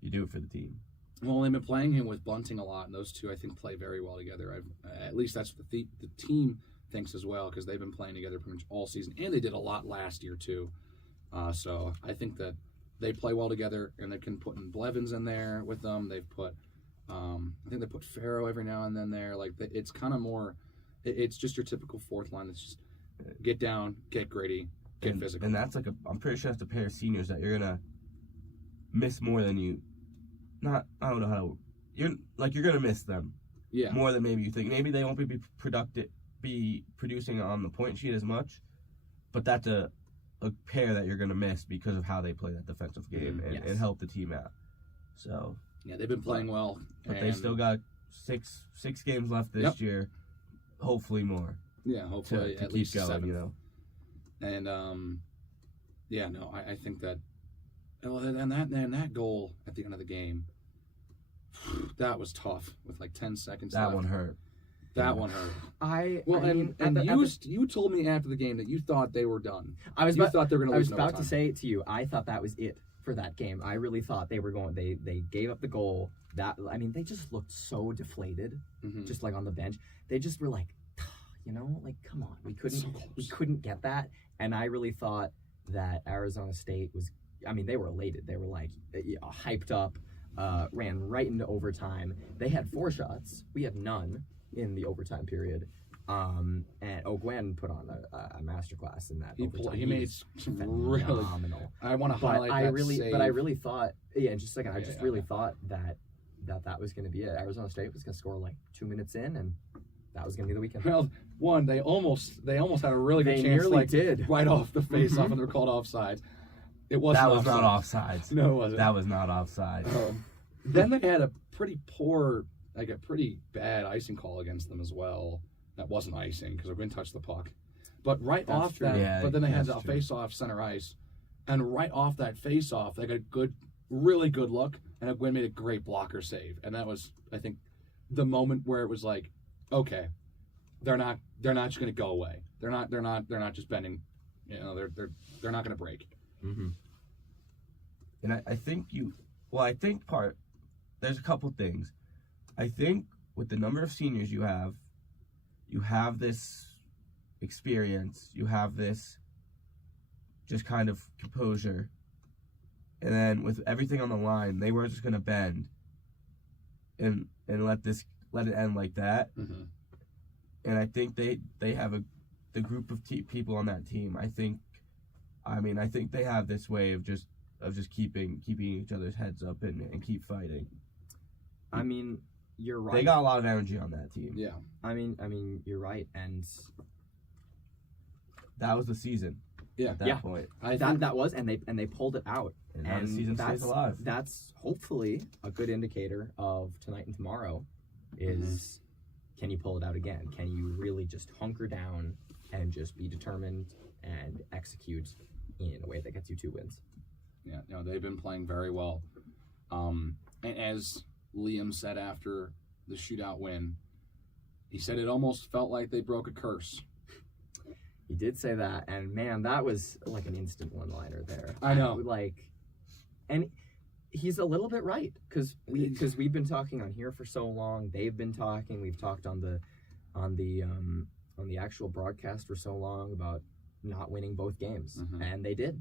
you do it for the team. Well, they've been playing him with Bunting a lot, and those two, I think, play very well together. At least that's what the team thinks as well, because they've been playing together pretty much all season, and they did a lot last year, too. So I think that they play well together, and they can put in Blevins in there with them. They've put, I think they put Farrow every now and then there. Like, it's kind of more, it's just your typical fourth line. It's just get down, get gritty, get physical. And that's like I'm pretty sure that's a pair of seniors that you're going to miss more than you. I don't know how to. You're gonna miss them yeah. more than maybe you think. Maybe they won't be producing on the point sheet as much, but that's a pair that you're gonna miss because of how they play that defensive game and Yes. help the team out. So, Yeah, they've been playing well. but they and- still got six games left this Yep. year. Hopefully more yeah, to hopefully at keep least going. 7. You know. And yeah, no, I think that. Well, and that goal at the end of the game, that was tough with like 10 seconds That left. one hurt. That one hurt. Well, You told me after the game that you thought they were done. I was You about, thought they were going to I lose was in about overtime. to say it to you. I thought that was it for that game. I really thought they were going. They gave up the goal. They just looked so deflated, Mhm. just like on the bench. They just were like, like come on, we So close. couldn't get that. And I really thought that Arizona State was. I mean, they were elated. They were like hyped up. Ran right into overtime. They had 4 shots. We had none in the overtime period. And Ogwen put on a masterclass in that overtime. He made was some really. phenomenal. I want to But highlight I that really, save. but I really thought, in just a second, I Yeah, just yeah, really yeah. thought that was going to be it. Arizona State was going to score like 2 minutes in, and that was going to be the weekend. Well, one, they almost had a really good They chance, nearly like, did. right off the face-off, Mhm. and they're called offside. It wasn't That was offside. not offsides. No, it wasn't. That was not offside. Then they had a pretty pretty bad icing call against them as well. That wasn't icing because Ogwen touched the puck. But right That's off true. that, Yeah, but then they had that's a true. face-off center ice, and right off that face-off, they got a really good look, and Ogwen made a great blocker save, and that was, I think, the moment where it was like, okay, they're not just going to go away. They're not just bending. They're not going to break. Mm-hmm. And I think there's a couple things. I think with the number of seniors you have this experience, you have this just kind of composure, and then with everything on the line, they were just gonna bend and let it end like that. Mm-hmm. And I think they have the group of people on that team. I think they have this way of just keeping each other's heads up and keep fighting. I mean, you're right. They got a lot of energy on that team. Yeah. I mean, you're right, and That was the season. Yeah. At that point. that was, and they pulled it out, And now the season stays alive. That's hopefully a good indicator of tonight and tomorrow. Is can you pull it out again? Can you really just hunker down and just be determined and execute in a way that gets you 2 wins? Yeah, no, they've been playing very well. And as Liam said after the shootout win, he said it almost felt like they broke a curse. He did say that, and man, that was like an instant one-liner there. I know. And he's a little bit right, because we've been talking on here for so long. They've been talking. We've talked on the actual broadcast for so long about not winning both games, and they did.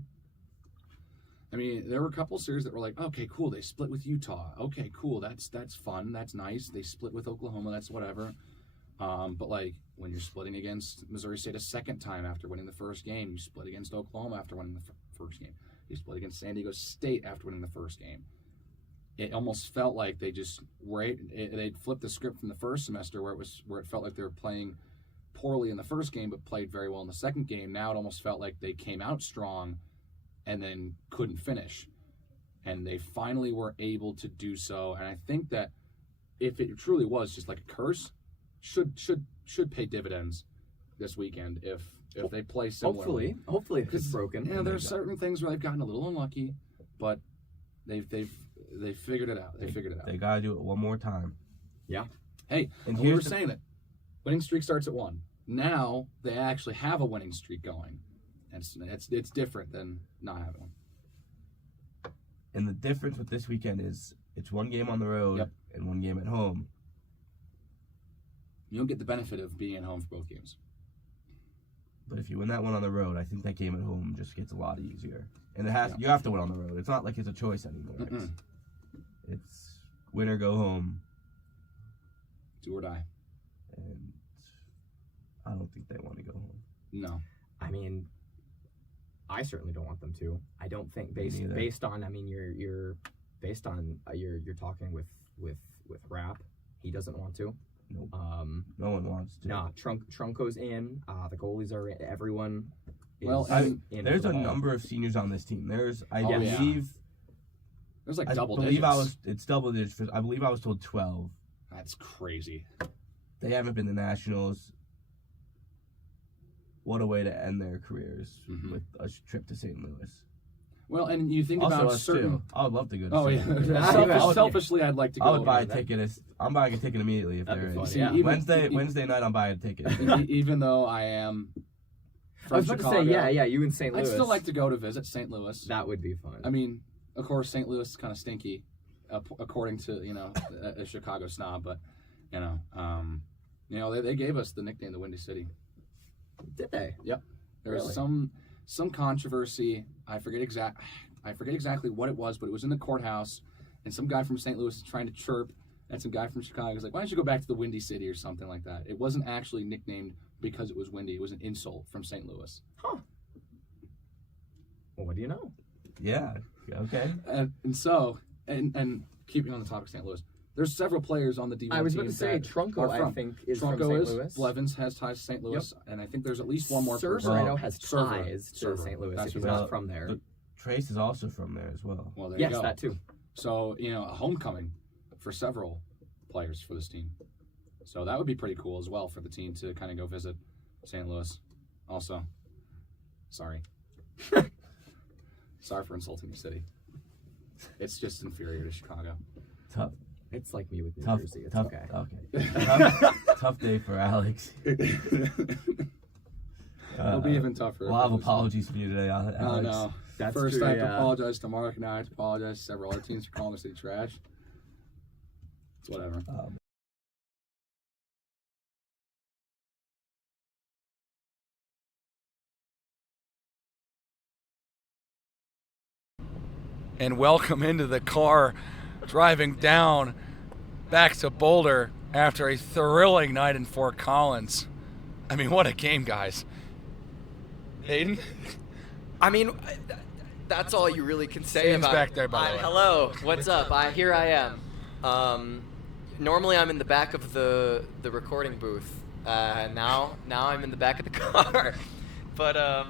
I mean, there were a couple series that were like, okay, cool, they split with Utah. Okay, cool, that's fun, that's nice. They split with Oklahoma, that's whatever. But like when you're splitting against Missouri State a second time after winning the first game, you split against Oklahoma after winning the first game. You split against San Diego State after winning the first game. It almost felt like they just they'd flipped the script from the first semester where it felt like they were playing poorly in the first game but played very well in the second game. Now it almost felt like they came out strong and then couldn't finish. And they finally were able to do so. And I think that if it truly was just like a curse, should pay dividends this weekend if they play similarly. Hopefully it's broken. You know, there's certain things where they've gotten a little unlucky, but they've figured it out. They figured it out. They gotta do it one more time. Yeah. Hey, and we were saying it. Winning streak starts at 1. Now they actually have a winning streak going. And it's different than not having one. And the difference with this weekend is it's 1 game on the road and 1 game at home. You don't get the benefit of being at home for both games. But if you win that one on the road, I think that game at home just gets a lot easier. And you have to win on the road. It's not like it's a choice anymore. It's win or go home. Do or die. And I don't think they want to go home. No. I mean, I certainly don't want them to. I don't think based on. I mean, you're based on you're talking with Rapp. He doesn't want to. Nope. No one wants to. Nah, Trunko's in. The goalies are in. Everyone is in. There's a number of seniors on this team. There's, I believe, believe, there's like double digits. It's double digits. I believe I was told 12. That's crazy. They haven't been to nationals. What a way to end their careers with a trip to St. Louis. Well, and you think also about certain. Too. I would love to go to Oh St. yeah. Louis. Selfishly, I'd like to go. I would buy a ticket. I'm buying a ticket immediately if they're in. See, Wednesday night, I'm buying a ticket. Even though I am from I was about Chicago, to say, yeah, you in St. Louis. I'd still like to go to visit St. Louis. That would be fun. I mean, of course, St. Louis is kind of stinky, according to a Chicago snob, but they gave us the nickname the Windy City. Did they? Yep. There was Really? some controversy. I forget exactly what it was, but it was in the courthouse, and some guy from St. Louis was trying to chirp, and some guy from Chicago was like, "Why don't you go back to the Windy City?" or something like that. It wasn't actually nicknamed because it was windy. It was an insult from St. Louis. Huh. Well, what do you know? Yeah. Okay. And so keeping on the topic of St. Louis, there's several players on the D1 team. I was about to say Trunko. I think is from St. Louis. Blevins has ties to St. Louis, and I think there's at least one more person. I know has Server. ties to St. Louis. That's If he's what not from there. Trace is also from there as well. Well, there you Yes, go. that too. So a homecoming for several players for this team. So that would be pretty cool as well for the team to kind of go visit St. Louis. Also, sorry. Sorry for insulting the city. It's just inferior to Chicago. Tough. It's like me with New Jersey. It's tough, okay. Tough day for Alex. It'll be even tougher. We'll have apologies from you today, Alex. Oh, no. That's First, true, I have to yeah. apologize to Mark, now I have to apologize to several other teams for calling the city trash. It's whatever. and welcome into the car driving down back to Boulder after a thrilling night in Fort Collins. I mean, what a game, guys. Aidan? I mean, that's all you really can say Aidan's about back there, by the way. Hello, what's up? Here I am. Normally I'm in the back of the recording booth. Now I'm in the back of the car. But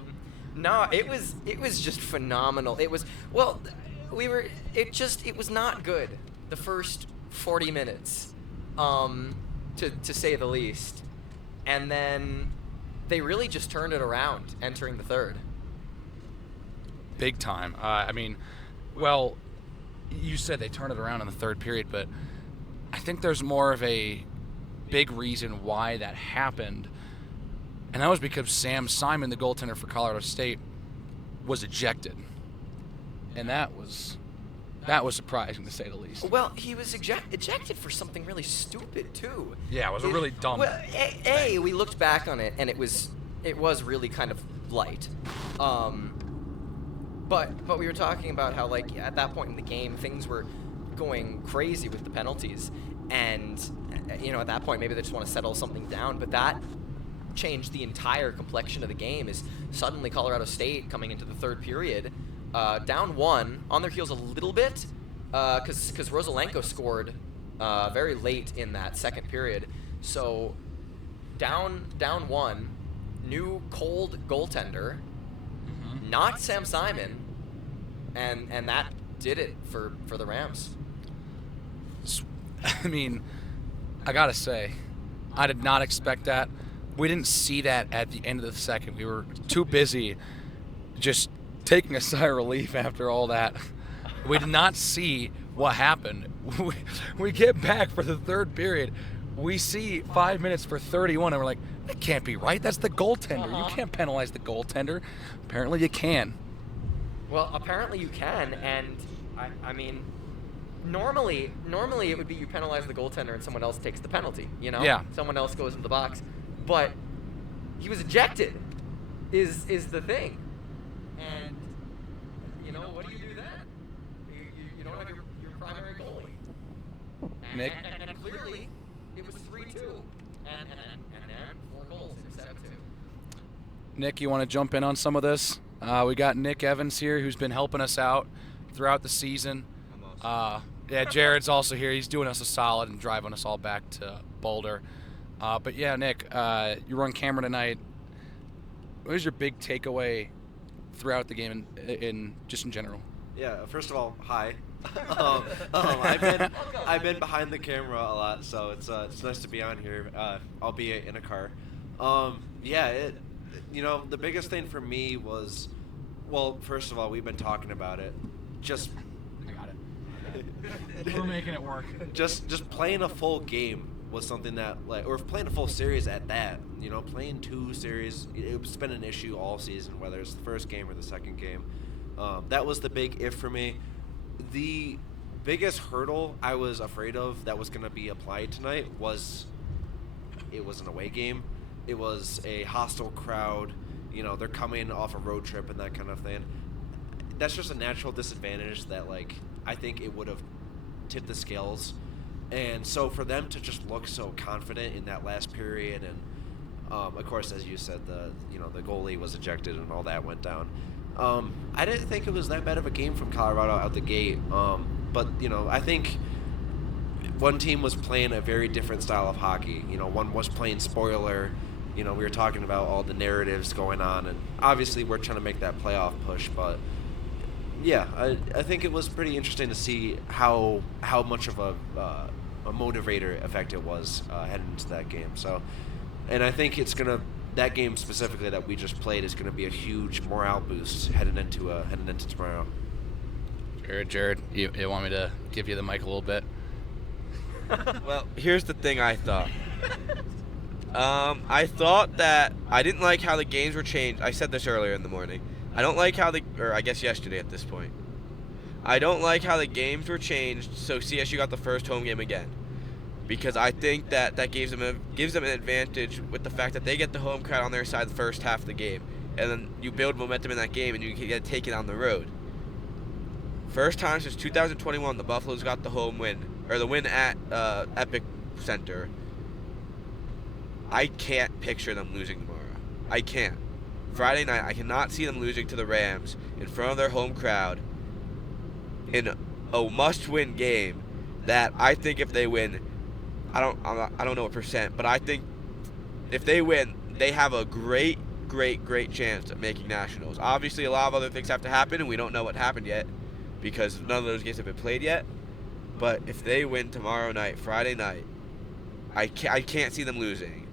no, it was just phenomenal. It was it was not good the first 40 minutes, to say the least. And then they really just turned it around entering the third. Big time. I mean, well, you said they turned it around in the third period, but I think there's more of a big reason why that happened, and that was because Sam Simon, the goaltender for Colorado State, was ejected, and that was surprising to say the least. Well, he was ejected for something really stupid too. Yeah, it was a really dumb. Well, we looked back on it, and it was really kind of light. But we were talking about how, like, at that point in the game, things were going crazy with the penalties, and at that point maybe they just want to settle something down. But that changed the entire complexion of the game. Is suddenly Colorado State coming into the third period, down one, on their heels a little bit, because Rosalenko scored very late in that second period. So down one, new cold goaltender, not Sam Simon, and that did it for the Rams. I mean, I gotta say, I did not expect that. We didn't see that at the end of the second. We were too busy just taking a sigh of relief after all that. We did not see what happened. We get back for the third period. We see 5 minutes for 31, and we're like, that can't be right. That's the goaltender. You can't penalize the goaltender. Apparently you can. Well, apparently you can, and I mean, normally it would be you penalize the goaltender and someone else takes the penalty, Yeah. Someone else goes into the box. But he was ejected is the thing. And, what do you do then? You don't have your primary goalie. Nick? And clearly, it was 3-2. And then 4 goals instead of 2. Nick, you want to jump in on some of this? We got Nick Evans here, who's been helping us out throughout the season. Yeah, Jared's also here. He's doing us a solid and driving us all back to Boulder. But yeah, Nick, you were on camera tonight. What was your big takeaway throughout the game in just in general? Yeah, first of all, hi. I've been behind the camera a lot, so it's nice to be on here, albeit in a car. The biggest thing for me was, well, first of all, we've been talking about it. I got it. We're making it work. Just playing a full game was something that, or playing a full series at that. Playing 2 series, it's been an issue all season, whether it's the first game or the second game. That was the big if for me. The biggest hurdle I was afraid of that was going to be applied tonight was it was an away game. It was a hostile crowd. They're coming off a road trip and that kind of thing. That's just a natural disadvantage that, I think it would have tipped the scales. And so for them to just look so confident in that last period, and of course, as you said, the goalie was ejected and all that went down. I didn't think it was that bad of a game from Colorado out the gate. But I think one team was playing a very different style of hockey. One was playing spoiler. We were talking about all the narratives going on, and obviously we're trying to make that playoff push. But yeah, I think it was pretty interesting to see how much of a motivator effect it was heading into that game. So, and I think that game specifically that we just played is gonna be a huge morale boost heading into tomorrow. Jared, you want me to give you the mic a little bit? Well, here's the thing I thought. I thought that I didn't like how the games were changed. I said this earlier in the morning. I don't like how I guess yesterday at this point. I don't like how the games were changed so CSU got the first home game again. Because I think that gives them an advantage with the fact that they get the home crowd on their side the first half of the game. And then you build momentum in that game and you can get taken on the road. First time since 2021 the Buffaloes got the home win, or the win at Epic Center. I can't picture them losing tomorrow. I can't. Friday night, I cannot see them losing to the Rams in front of their home crowd in a must-win game that I think if they win, I don't know what percent, but I think if they win, they have a great chance of making nationals. Obviously, a lot of other things have to happen, and we don't know what happened yet because none of those games have been played yet. But if they win tomorrow night, Friday night, I can't see them losing.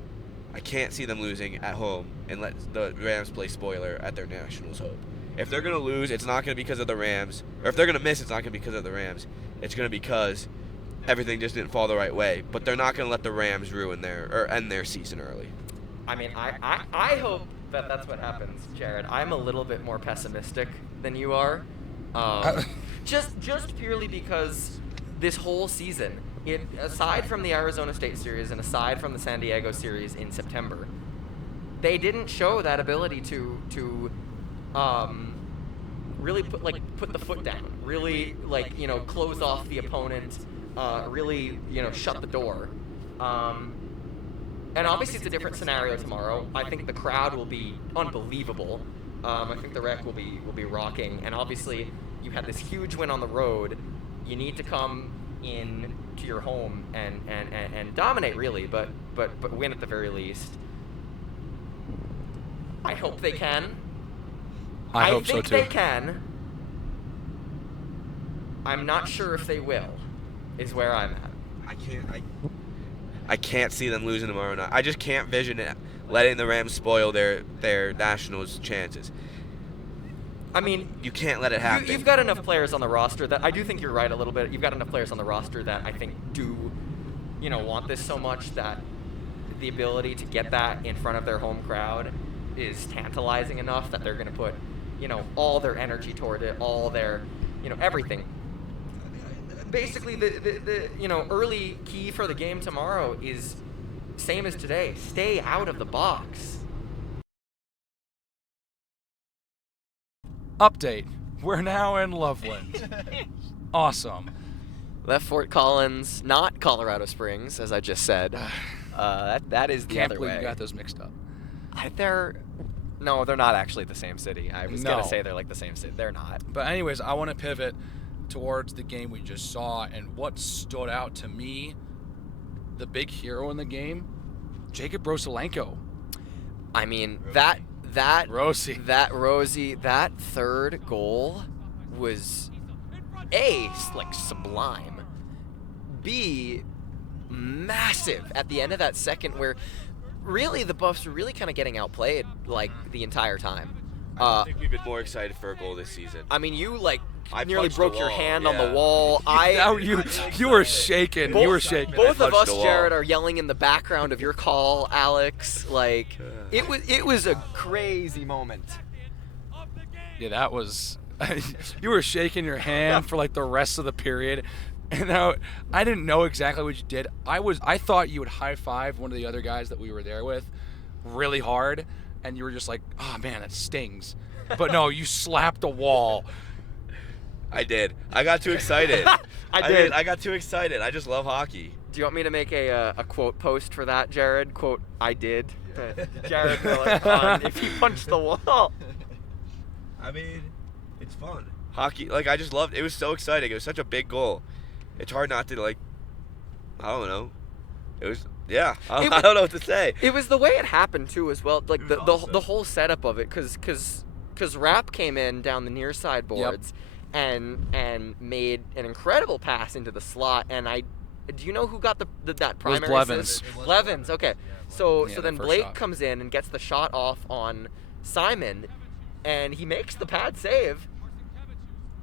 I can't see them losing at home and let the Rams play spoiler at their nationals hope. If they're going to lose, it's not going to be because of the Rams. Or if they're going to miss, it's not going to be because of the Rams. It's going to be because everything just didn't fall the right way. But they're not going to let the Rams ruin end their season early. I mean, I hope that that's what happens, Jared. I'm a little bit more pessimistic than you are. Just purely because this whole season, aside from the Arizona State series and aside from the San Diego series in September, they didn't show that ability to really put the foot down, really close off the opponent, really shut the door. And obviously it's a different scenario tomorrow. I think the crowd will be unbelievable. I think the rec will be rocking, and obviously you had this huge win on the road. You need to come in to your home and dominate really, but win at the very least. I hope they can. I hope so think too. they can. I'm not sure if they will, is where I'm at. I can't see them losing tomorrow night. I just can't vision it letting the Rams spoil their Nationals chances. I mean, you can't let it happen. You've got enough players on the roster that I do think you're right a little bit. You've got enough players on the roster that I think do, want this so much that the ability to get that in front of their home crowd is tantalizing enough that they're going to put, all their energy toward it, all their, everything. Basically, the early key for the game tomorrow is same as today. Stay out of the box. Update. We're now in Loveland. Awesome. Left Fort Collins, not Colorado Springs, as I just said. That is the Can't other believe way. you got those mixed up. No, they're not actually the same city. I was going No. to say they're like the same city. They're not. But anyways, I want to pivot towards the game we just saw, and what stood out to me, the big hero in the game, Jacob Rosalenko. I mean, that Rosie. that third goal was A, sublime, B, massive at the end of that second, where really the Buffs were really kind of getting outplayed the entire time. I think we've been more excited for a goal this season. I mean, you I nearly punched broke the your wall, hand on the yeah. wall. You were shaking. You were shaking. Both of punched us, the wall. Jared, are yelling in the background of your call, Alex. It was a crazy moment. Yeah, that was. You were shaking your hand for the rest of the period, and now I didn't know exactly what you did. I thought you would high five one of the other guys that we were there with, really hard, and you were just like, "Oh man, that stings," but no, you slapped a wall. I did. I got too excited. I did. I got too excited. I just love hockey. Do you want me to make a quote post for that, Jared? Quote, I did. Jared Miller on if he punched the wall. I mean, it's fun. Hockey, I just loved it. It was so exciting. It was such a big goal. It's hard not to, I don't know. It was, yeah. I don't know what to say. It was the way it happened, too, as well. was awesome. The whole setup of it, because Rapp came in down the near side boards and made an incredible pass into the slot. And do you know who got that primary Blevins. assist? Blevins, okay. So Yeah, then the first Blake shot. comes in and gets the shot off on Simon, and he makes the pad save.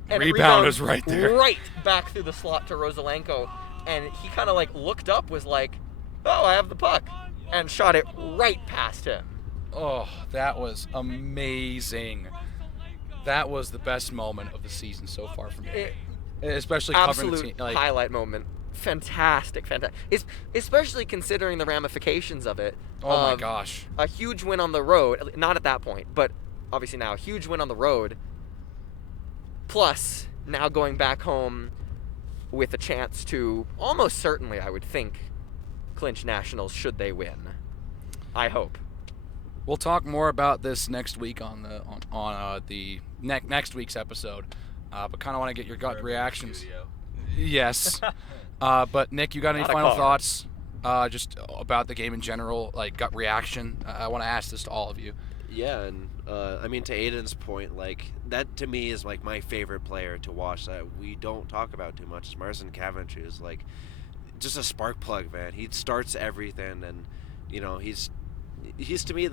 And it Rebound rebounds is right there. Right back through the slot to Rosalenko. And he kind of looked up, was like, oh, I have the puck, and shot it right past him. Oh, that was amazing. That was the best moment of the season so far for me. Especially covering the team. Absolute highlight moment. Fantastic. Especially considering the ramifications of it. Oh my gosh. A huge win on the road, not at that point, but obviously now a huge win on the road. Plus, now going back home with a chance to almost certainly, I would think, clinch nationals should they win. I hope. We'll talk more about this next week on the next week's episode, but kind of want to get your gut reactions. Yes. But Nick, you got any Not a final car. thoughts just about the game in general, like gut reaction? I want to ask this to all of you. Yeah, and I mean, to Aidan's point, like, that to me is like my favorite player to watch that we don't talk about too much. Is Marcin Cavendish, who's like just a spark plug, man. He starts everything, and you know, he's to me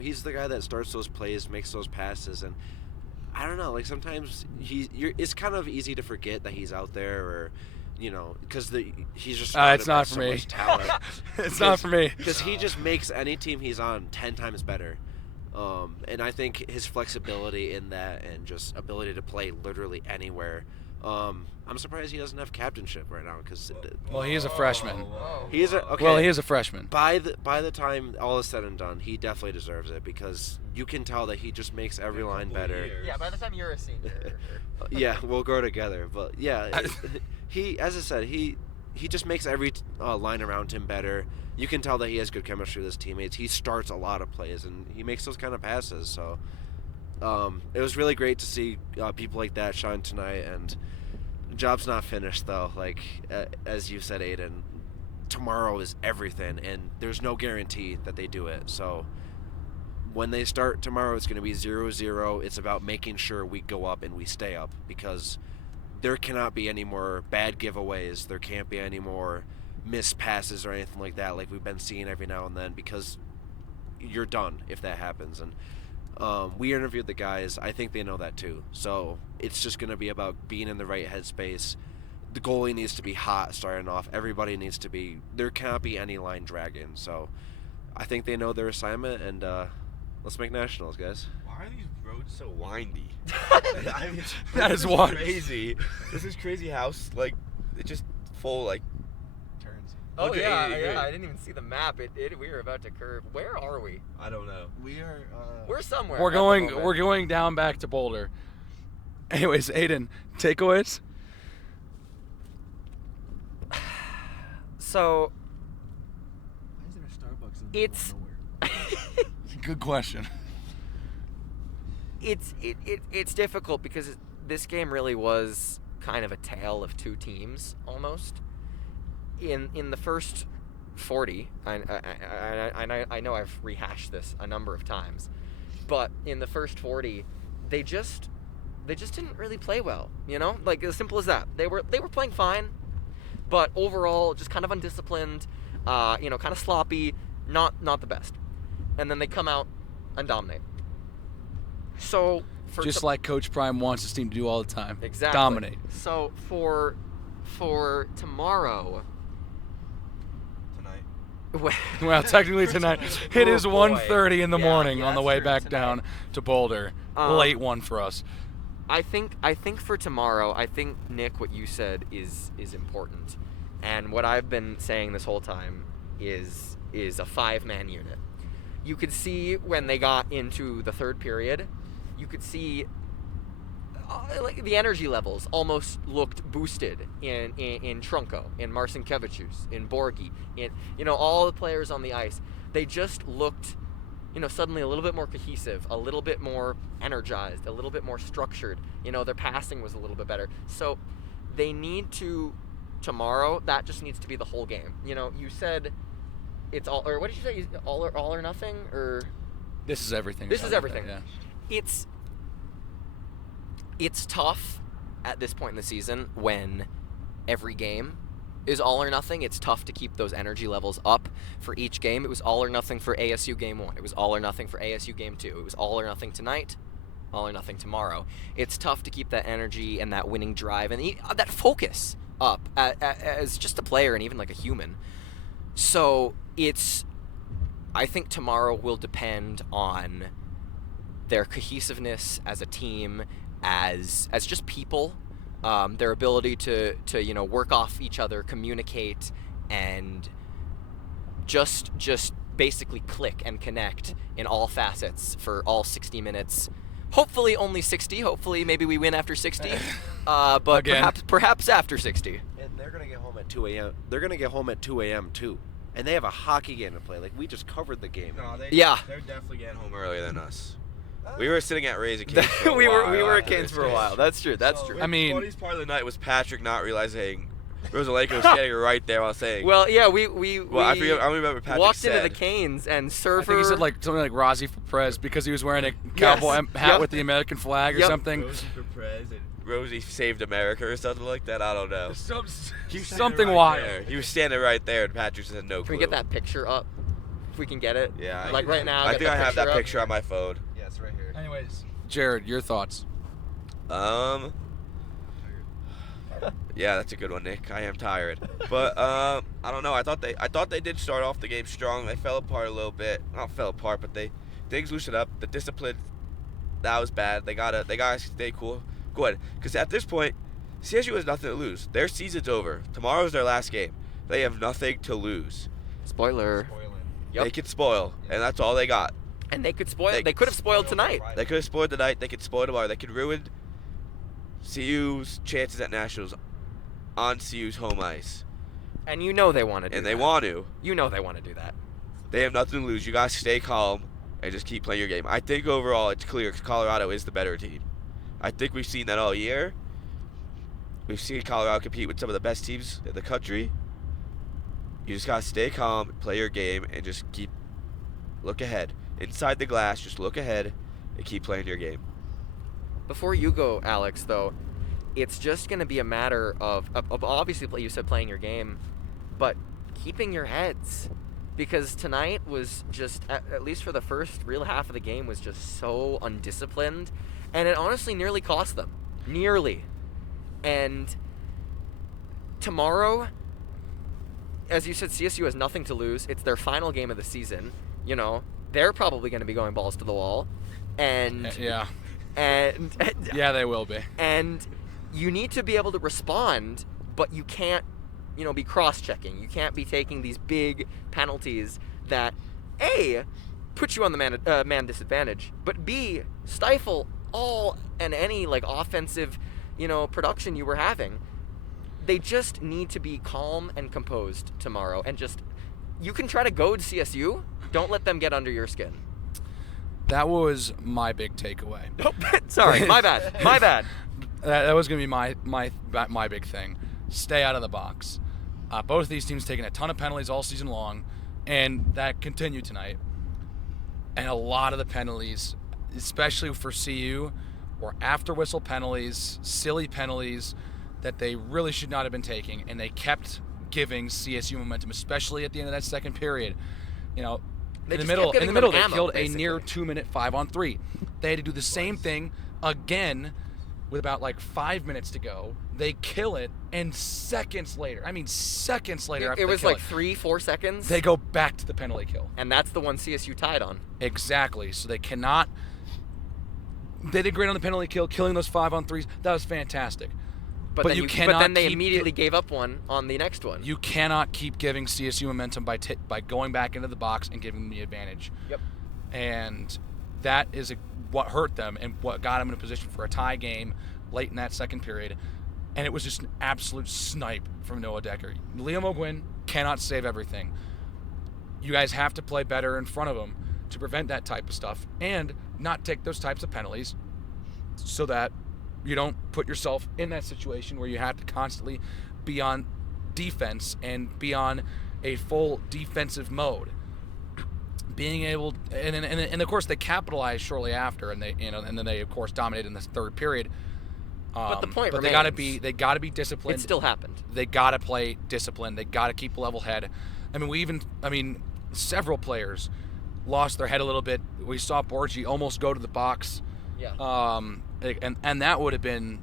he's the guy that starts those plays, makes those passes, and I don't know, like sometimes it's kind of easy to forget that he's out there, or you know, because he's just It's surrounded not by for so me. much talent. It's not for me. Because he just makes any team he's on 10 times better. And I think his flexibility in that and just ability to play literally anywhere. I'm surprised he doesn't have captainship right now because Well, he is a freshman. he is okay. Well, he is a freshman. By the time all is said and done, he definitely deserves it because you can tell that he just makes every line better. Yeah, by the time you're a senior. Yeah, we'll grow together. But yeah, he, as I said, he just makes every line around him better. You can tell that he has good chemistry with his teammates. He starts a lot of plays, and he makes those kind of passes. So it was really great to see people like that shine tonight. And the job's not finished, though. Like, as you said, Aidan, tomorrow is everything, and there's no guarantee that they do it. So when they start tomorrow, it's going to be 0-0. It's about making sure we go up and we stay up because there cannot be any more bad giveaways. There can't be any more missed passes or anything like that like we've been seeing every now and then because you're done if that happens. And we interviewed the guys. I think they know that too. So it's just going to be about being in the right headspace. The goalie needs to be hot starting off. Everybody needs to be. There cannot be any line dragging. So I think they know their assignment, and let's make nationals, guys. Why are these roads so windy? That is this wild. Crazy. This is crazy how like it just full like turns. Oh Look at yeah, 80 degree. I didn't even see the map. We were about to curve. Where are we? I don't know. We are. We're somewhere. We're at the going. moment. We're going down back to Boulder. Anyways, Aidan, takeaways. So Why is there a Starbucks in it's Good question. it's difficult because this game really was kind of a tale of two teams almost. In the first 40, I know I've rehashed this a number of times, but in the first 40, they just didn't really play well. You know, like as simple as that. They were playing fine, but overall just kind of undisciplined. Kind of sloppy, not the best. And then they come out and dominate. So Just like Coach Prime wants his team to do all the time. Exactly. Dominate. So for tomorrow. Tonight. Well, technically tonight. It is Oh, boy. 1:30 in the Yeah, morning yeah, on the that's way true, back tonight. down to Boulder. Late one for us. I think for tomorrow, I think Nick, what you said is important, and what I've been saying this whole time is a 5-man unit. You could see when they got into the third period, you could see like the energy levels almost looked boosted in Trunko, in Marcin Kevicius, in Borgi, in all the players on the ice. They just looked suddenly a little bit more cohesive, a little bit more energized, a little bit more structured. Their passing was a little bit better. So they need to, tomorrow, that just needs to be the whole game. You said it's all, or what did you say? All or nothing? Or This is everything. This is everything. Yeah. It's tough at this point in the season when every game is all or nothing. It's tough to keep those energy levels up for each game. It was all or nothing for ASU game 1. It was all or nothing for ASU game 2. It was all or nothing tonight, all or nothing tomorrow. It's tough to keep that energy and that winning drive and that focus up as just a player and even like a human. So I think tomorrow will depend on their cohesiveness as a team, as just people, their ability to work off each other, communicate, and just basically click and connect in all facets for all 60 minutes, Hopefully only 60. Hopefully maybe we win after 60. But Again. perhaps after 60. And they're gonna get home at 2 a.m. They're gonna get home at 2 a.m. too, and they have a hockey game to play. Like we just covered the game. No, Yeah. They're definitely getting home earlier than us. We were sitting at Rays and Canes for a we while were at after Canes this for a game. while. That's true. That's true. I mean- the funniest part of the night was Patrick not realizing Rosalenko was standing right there while saying. Well, yeah, we I forget. I don't remember what Patrick walked said. into the Canes and I Surfer. think he said like something like Rossi for Prez because he was wearing a cowboy hat Yep. with the American flag or Yep. something. Rosie for Prez and Rosie saved America or something like that. I don't know. Something wild. There. He was standing right there, and Patrick said no clue. Can we get that picture up? If we can get it. Yeah. Like right now. I get think I have that up. picture on my phone. Yeah, it's right here. Anyways, Jared, your thoughts? Yeah, that's a good one, Nick. I am tired, but I don't know. I thought they did start off the game strong. They fell apart a little bit. Not fell apart, but things loosened up. The discipline, that was bad. They gotta stay cool. Go ahead, because at this point, CSU has nothing to lose. Their season's over. Tomorrow's their last game. They have nothing to lose. Spoiler. Yep. They could spoil, and that's all they got. And they could spoil. They They could have spoiled tonight. They could have spoiled the night. They could spoil tomorrow. They could ruin CU's chances at nationals on CU's home ice, And you know they want to do and that. they want to. You know they want to do that. They have nothing to lose. You guys stay calm and just keep playing your game. I think overall it's clear Colorado is the better team. I think we've seen that all year. We've seen Colorado compete with some of the best teams in the country. You just gotta stay calm, play your game, and just look ahead. Inside the glass, just look ahead and keep playing your game. Before you go, Alex, though, it's just going to be a matter of obviously, you said playing your game, but keeping your heads. Because tonight was just, at least for the first real half of the game, was just so undisciplined. And it honestly nearly cost them. Nearly. And tomorrow, as you said, CSU has nothing to lose. It's their final game of the season. You know, they're probably going to be going balls to the wall. And Yeah. and Yeah, they will be. and you need to be able to respond, but you can't, be cross-checking. You can't be taking these big penalties that, A, put you on the man disadvantage, but B, stifle all and any, offensive, production you were having. They just need to be calm and composed tomorrow, and you can try to goad CSU. Don't let them get under your skin. That was my big takeaway. Sorry, my bad. My bad. That was going to be my big thing. Stay out of the box. Both of these teams taking a ton of penalties all season long, and that continued tonight. And a lot of the penalties, especially for CU, were after whistle penalties, silly penalties that they really should not have been taking, and they kept giving CSU momentum, especially at the end of that second period. They In just the kept middle, giving they them killed ammo, a near basically. 2-minute 5-on-3. They had to do the same thing again with about 5 minutes to go. They kill it, and seconds later after It they was kill 3-4 seconds, they go back to the penalty kill. and that's the one CSU tied on. Exactly. So they cannot. They did great on the penalty kill, killing those 5-on-3s. That was fantastic. But But then you cannot But then they keep immediately gave up one on the next one. You cannot keep giving CSU momentum by going back into the box and giving them the advantage. Yep. And that is what hurt them and what got them in a position for a tie game late in that second period. And it was just an absolute snipe from Noah Decker. Liam O'Gwyn cannot save everything. You guys have to play better in front of him to prevent that type of stuff and not take those types of penalties so that you don't put yourself in that situation where you have to constantly be on defense and be on a full defensive mode. Being able, and of course they capitalized shortly after, and then they of course dominated in this third period. But the point But remains, they gotta be disciplined. it still happened. They gotta play disciplined. They gotta keep a level head. Several players lost their head a little bit. We saw Borgi almost go to the box. Yeah. And that would have been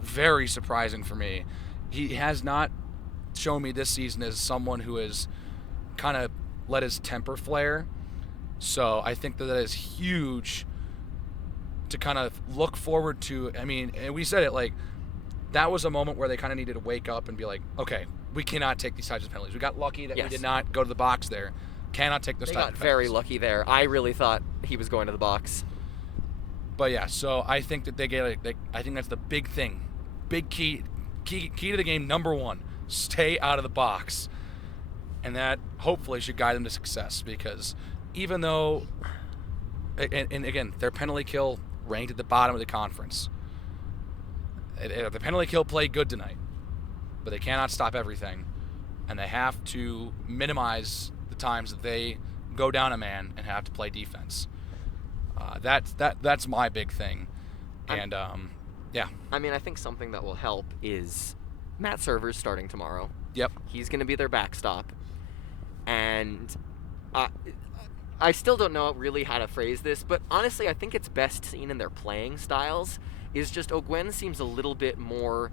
very surprising for me. He has not shown me this season as someone who has kind of let his temper flare. So I think that is huge to kind of look forward to. And we said it, that was a moment where they kind of needed to wake up and be like, okay, we cannot take these types of penalties. We got lucky that Yes. we did not go to the box there. Cannot take those They types got of very penalties. lucky there. I really thought he was going to the box. But yeah, so I think that I think that's the big thing, big key to the game. Number one, stay out of the box, and that hopefully should guide them to success. Because even though, and again, their penalty kill ranked at the bottom of the conference. The penalty kill played good tonight, but they cannot stop everything, and they have to minimize the times that they go down a man and have to play defense. That's my big thing, and yeah. I mean, I think something that will help is Matt Server's starting tomorrow. Yep. He's going to be their backstop, and I still don't know really how to phrase this, but honestly, I think it's best seen in their playing styles. Is just Ogwen seems a little bit more,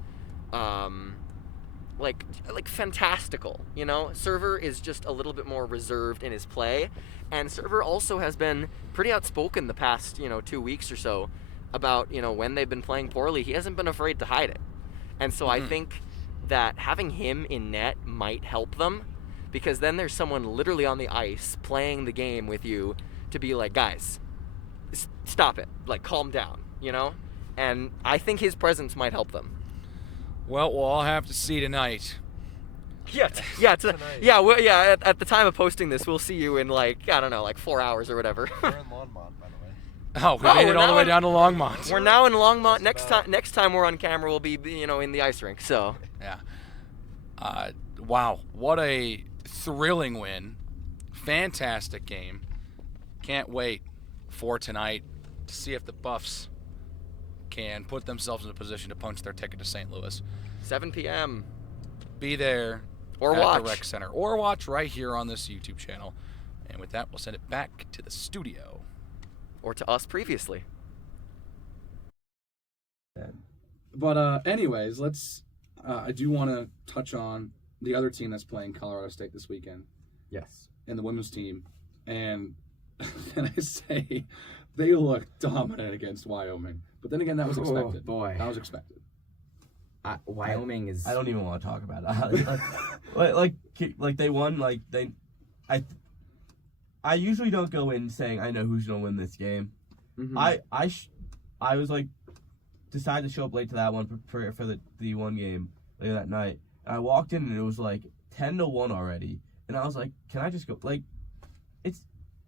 like fantastical, you know? Server is just a little bit more reserved in his play, and Server also has been pretty outspoken the past, 2 weeks or so about, when they've been playing poorly. He hasn't been afraid to hide it. And so I think that having him in net might help them, because then there's someone literally on the ice playing the game with you to be like, guys, stop it, like calm down, And I think his presence might help them. Well, we'll all have to see tonight. Tonight. At the time of posting this, we'll see you in 4 hours or whatever. We're in Longmont, by the way. Oh, we made it all the way down to Longmont. We're now in Longmont. Next time we're on camera, we'll be in the ice rink. So. Yeah. Wow, what a thrilling win! Fantastic game. Can't wait for tonight to see if the Buffs can put themselves in a position to punch their ticket to St. Louis. 7 p.m. Be there or at watch the Rec Center, or watch right here on this YouTube channel. And with that, we'll send it back to the studio, or to us previously. But anyways, let's. I do want to touch on the other team that's playing Colorado State this weekend. Yes. And the women's team, and can I say they look dominant against Wyoming. But then again, that was expected. Oh, boy. That was expected. Wyoming is... I don't even want to talk about it. like they won. I usually don't go in saying I know who's gonna win this game. Mm-hmm. I was decided to show up late to that one for the D1 game later that night. And I walked in and it was 10-1 already. And I was like, can I just go?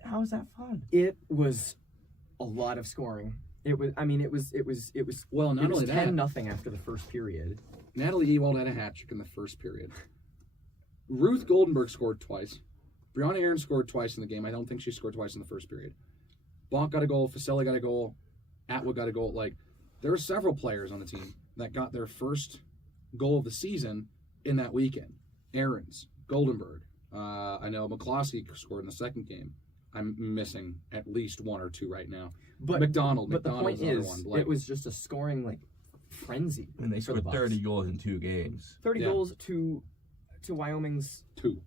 How is that fun? It was a lot of scoring. It was. Well, not only that, 10-0 after the first period. Natalie Ewald had a hat trick in the first period. Ruth Goldenberg scored twice. Brianna Aaron scored twice in the game. I don't think she scored twice in the first period. Bonk got a goal. Facelli got a goal. Atwood got a goal. There were several players on the team that got their first goal of the season in that weekend. Aarons, Goldenberg. I know McCloskey scored in the second game. I'm missing at least one or two right now. But McDonald's the point is, one. it was just a scoring frenzy. And they scored 30 goals in 2 games. 30 goals to Wyoming's 2.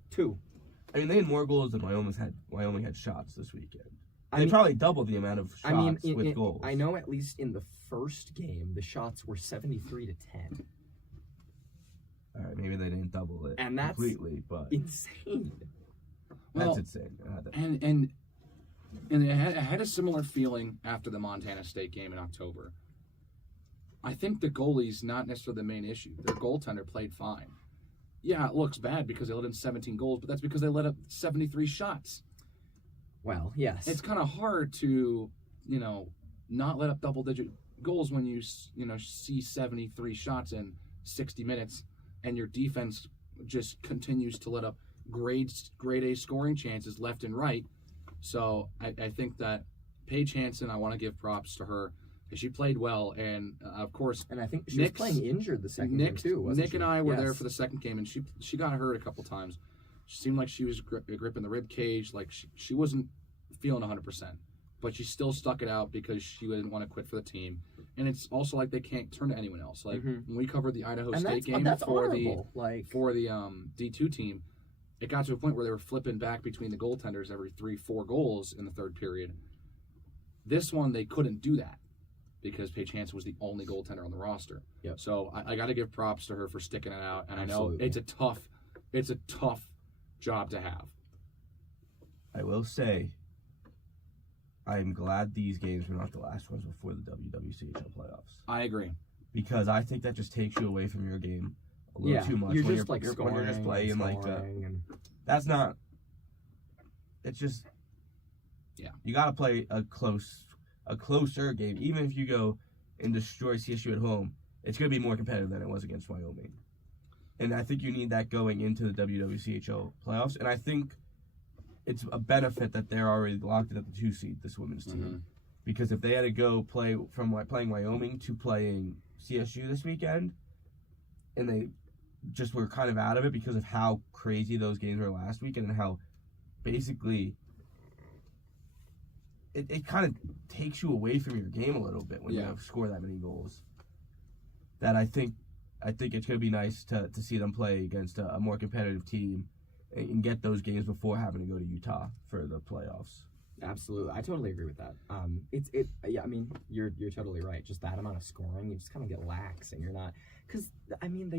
I mean, they had more goals than Wyoming had shots this weekend. They probably doubled the amount of shots with goals. I know at least in the first game, the shots were 73-10. All right, maybe they didn't double it and that's completely, but insane. That's insane. And it had a similar feeling after the Montana State game in October. I think the goalie's not necessarily the main issue. Their goaltender played fine. Yeah, it looks bad because they let in 17 goals, but that's because they let up 73 shots. Well, yes. It's kind of hard to, not let up double-digit goals when you see 73 shots in 60 minutes and your defense just continues to let up grade A scoring chances left and right. So I think that Paige Hansen, I want to give props to her. She played well, and of course, and I think she was playing injured the second game too. Wasn't Nick she? and I were there for the second game, and she got hurt a couple times. She seemed like she was gripping the rib cage, like she wasn't feeling 100%, but she still stuck it out because she didn't want to quit for the team. And it's also like they can't turn to anyone else. When we covered the Idaho State game for the D2 team, it got to a point where they were flipping back between the goaltenders every 3-4 goals in the third period. This one, they couldn't do that because Paige Hansen was the only goaltender on the roster. Yep. So I got to give props to her for sticking it out. And Absolutely. I know it's a tough job to have. I will say, I'm glad these games were not the last ones before the WWCHL playoffs. I agree. Because I think that just takes you away from your game a little too much. You're when just like scoring, when you're just playing and that's not. It's just. Yeah. You got to play a closer game. Even if you go and destroy CSU at home, it's going to be more competitive than it was against Wyoming. And I think you need that going into the WWCHL playoffs. And I think it's a benefit that they're already locked in at the 2 seed, this women's team. Mm-hmm. Because if they had to go play from playing Wyoming to playing CSU this weekend, and they just were kind of out of it because of how crazy those games were last weekend and how basically it kind of takes you away from your game a little bit when you score that many goals. That I think it's going to be nice to see them play against a more competitive team and get those games before having to go to Utah for the playoffs. Absolutely, I totally agree with that. Yeah, I mean, you're totally right. Just that amount of scoring, you just kind of get lax, and you're not, because I mean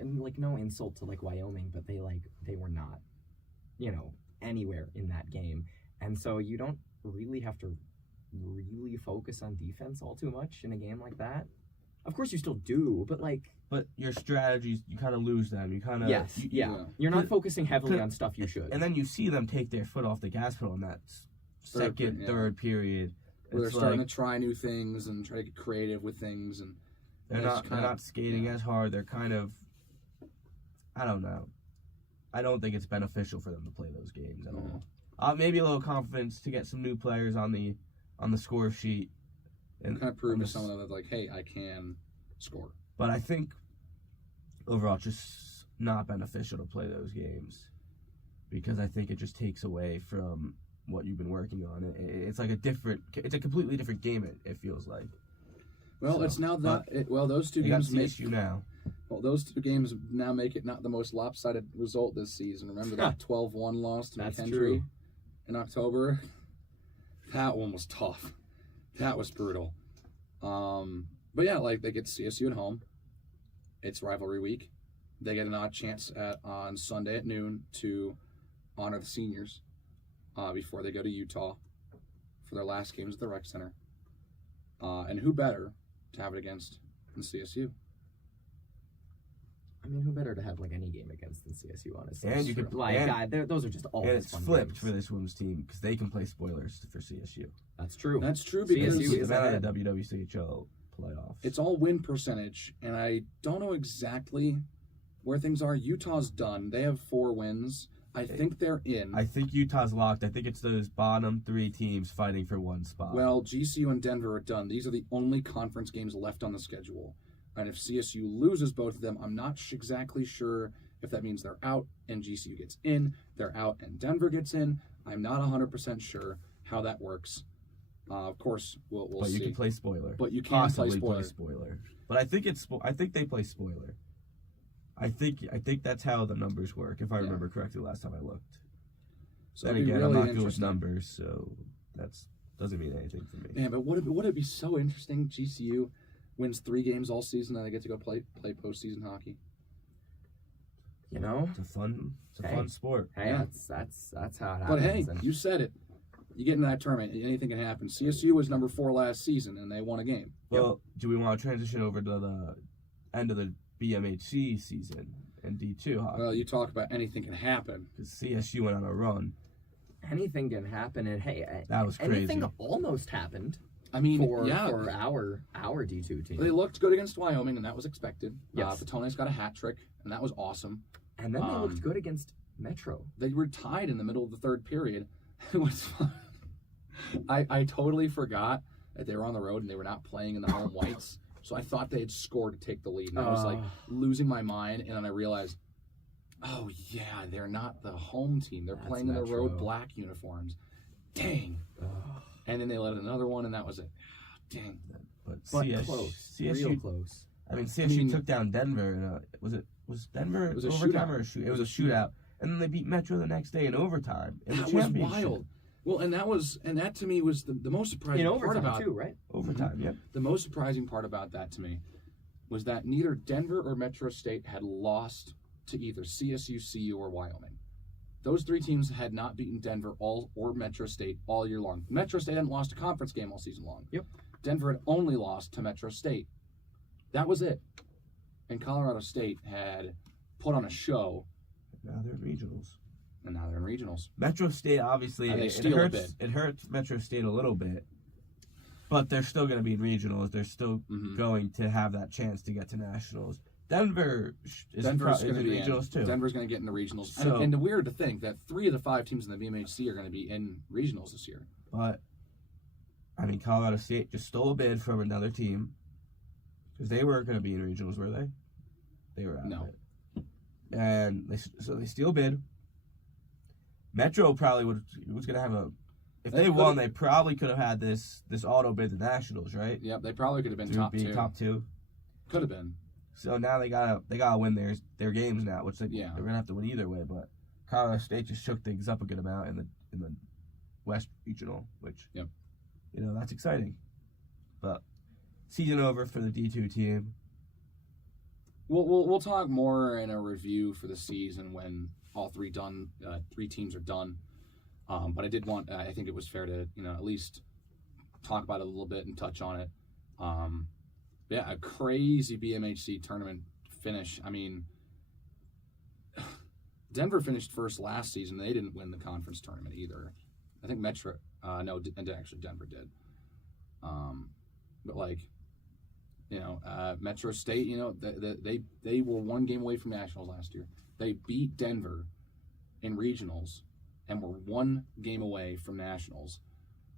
like no insult to like Wyoming, but they were not, anywhere in that game, and so you don't really have to really focus on defense all too much in a game like that. Of course, you still do, but your strategies, you kind of lose them. You kind of You're not focusing heavily on stuff you should. And then you see them take their foot off the gas pedal in that third period. Where they're starting to try new things and try to get creative with things, and they're not skating as hard. They're kind of, I don't know. I don't think it's beneficial for them to play those games at all. Maybe a little confidence to get some new players on the score sheet. And kind of prove to some of them that, like, hey, I can score. But I think overall it's just not beneficial to play those games because I think it just takes away from what you've been working on. It's like it's a completely different game, it feels like. Well, it's now those two games make you now. Well, those two games now make it not the most lopsided result this season. Remember that 12-1 loss to McKendree in October? That one was tough. That was brutal. But yeah, like they get CSU at home. It's rivalry week. They get an odd chance on Sunday at noon to honor the seniors before they go to Utah for their last games at the Rec Center. And who better to have it against than CSU? I mean, who better to have like any game against than CSU, honestly? And you could those are just always and it's fun flipped games. for this women's team because they can play spoilers for CSU. That's true. That's true because CSU is out ahead. of the WWCHL playoffs. It's all win percentage, and I don't know exactly where things are. Utah's done. They have 4 wins. I think they're in. I think Utah's locked. I think it's those bottom 3 teams fighting for one spot. Well, GCU and Denver are done. These are the only conference games left on the schedule. And if CSU loses both of them, I'm not exactly sure if that means they're out and GCU gets in, they're out and Denver gets in. I'm not 100% sure how that works. Of course, we'll see. But you can play spoiler. But you can play spoiler. But I think they play spoiler. I think that's how the numbers work, if I remember correctly last time I looked. So then again, I'm not good with numbers, so that doesn't mean anything for me. Man, but would it be so interesting? GCU wins 3 games all season, and they get to go play postseason hockey. You know, it's a fun sport. Hey, that's how it happens. But hey, you said it. You get into that tournament, anything can happen. CSU was number 4 last season, and they won a game. Well, do we want to transition over to the end of the BMHC season and D2 hockey? Well, you talk about anything can happen. Because CSU went on a run. Anything can happen, and hey, that was crazy. Anything almost happened. I mean, for our D2 team. They looked good against Wyoming, and that was expected. Yes. Patone's got a hat trick, and that was awesome. And then they looked good against Metro. They were tied in the middle of the third period. It was fun. I totally forgot that they were on the road and they were not playing in the home whites. So I thought they had scored to take the lead. And I was like losing my mind. And then I realized, oh, yeah, they're not the home team. They're playing in the road black uniforms. Dang. And then they let another one, and that was it. Dang. But close. CSU, real close. I mean, CSU took down Denver. Was Denver overtime or a shootout? It was a shootout. And then they beat Metro the next day in overtime. That was wild. Well, and that to me was the most surprising part about too, right? Overtime, yep. The most surprising part about that to me was that neither Denver or Metro State had lost to either CSU, CU, or Wyoming. those 3 teams had not beaten Denver or Metro State all year long. Metro State hadn't lost a conference game all season long. Yep. Denver had only lost to Metro State. That was it. And Colorado State had put on a show. Now they're regionals. And now they're in regionals. Metro State, obviously, And they it steal a bit. hurts Metro State a little bit. But they're still going to be in regionals. They're still going to have that chance to get to nationals. Denver's going to in be regionals too. Denver's going to get in the regionals. So, and weird to think that 3 of the 5 teams in the VMHC are going to be in regionals this year. But, I mean, Colorado State just stole a bid from another team. Because they weren't going to be in regionals, were they? They were out No. of it. And they steal a bid. Metro probably was going to have a... If they won, they probably could have had this auto bid to nationals, right? Yep, they probably could have been To top 2. 2. Could have been. So now they gotta win their games now, which they're Yeah. gonna have to win either way. But Colorado State just shook things up a good amount in the West Regional, which that's exciting. But season over for the D2 team. We'll talk more in a review for the season when all 3 teams are done. But I think it was fair to at least talk about it a little bit and touch on it. A crazy BMHC tournament finish. I mean, Denver finished first last season. They didn't win the conference tournament either. I think actually Denver did. But Metro State, they were 1 game away from nationals last year. They beat Denver in regionals and were 1 game away from nationals.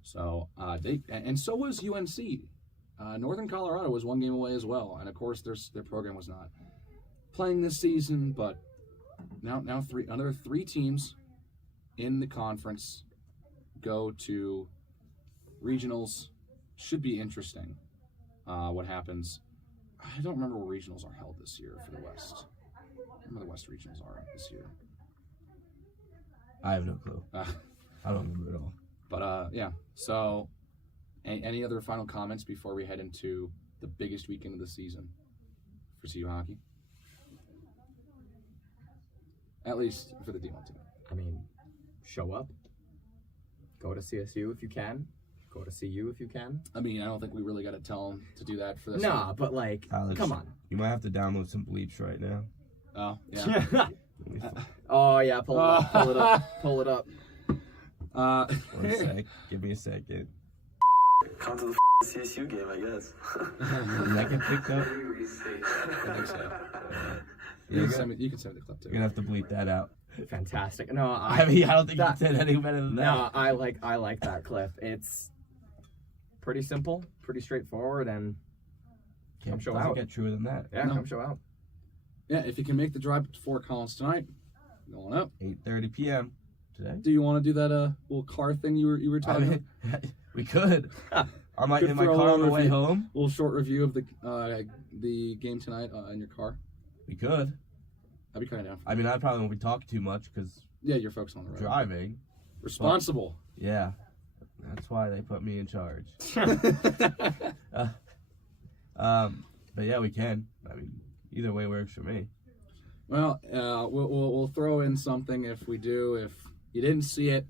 So so was UNC. Northern Colorado was 1 game away as well, and of course their program was not playing this season. But now another 3 teams in the conference go to regionals. Should be interesting. What happens? I don't remember where regionals are held this year for the West. I don't remember the West regionals are this year. I have no clue. I don't remember at all. But so. Any other final comments before we head into the biggest weekend of the season for CU hockey? At least for the D1 team. I mean, show up. Go to CSU if you can. Go to CU if you can. I mean, I don't think we really got to tell them to do that for this. Nah, but Alex, come on. You might have to download some bleeps right now. Oh, yeah. Oh, yeah, pull it up. Pull it up. 1 sec. Give me a second. Come to the CSU game, I guess. Did that get picked up? I think so. You can send the clip too. You're gonna have to bleep that out. Fantastic. No, I don't think you said any better than that. No, I like that clip. It's pretty simple, pretty straightforward, and come show out. Get truer than that. Yeah, come show out. Yeah, if you can make the drive to Fort Collins tonight, going up. 8:30 p.m. today. Do you want to do that little car thing you were talking about? We could. I might Could in my throw car a on the way review- home. A little short review of the game tonight in your car. We could. I'd be kind of down. I mean, I probably won't be talking too much because Yeah, you're focused on the road. driving. Responsible. Yeah, that's why they put me in charge. But yeah, we can. I mean, either way works for me. Well, we'll throw in something if we do. If you didn't see it,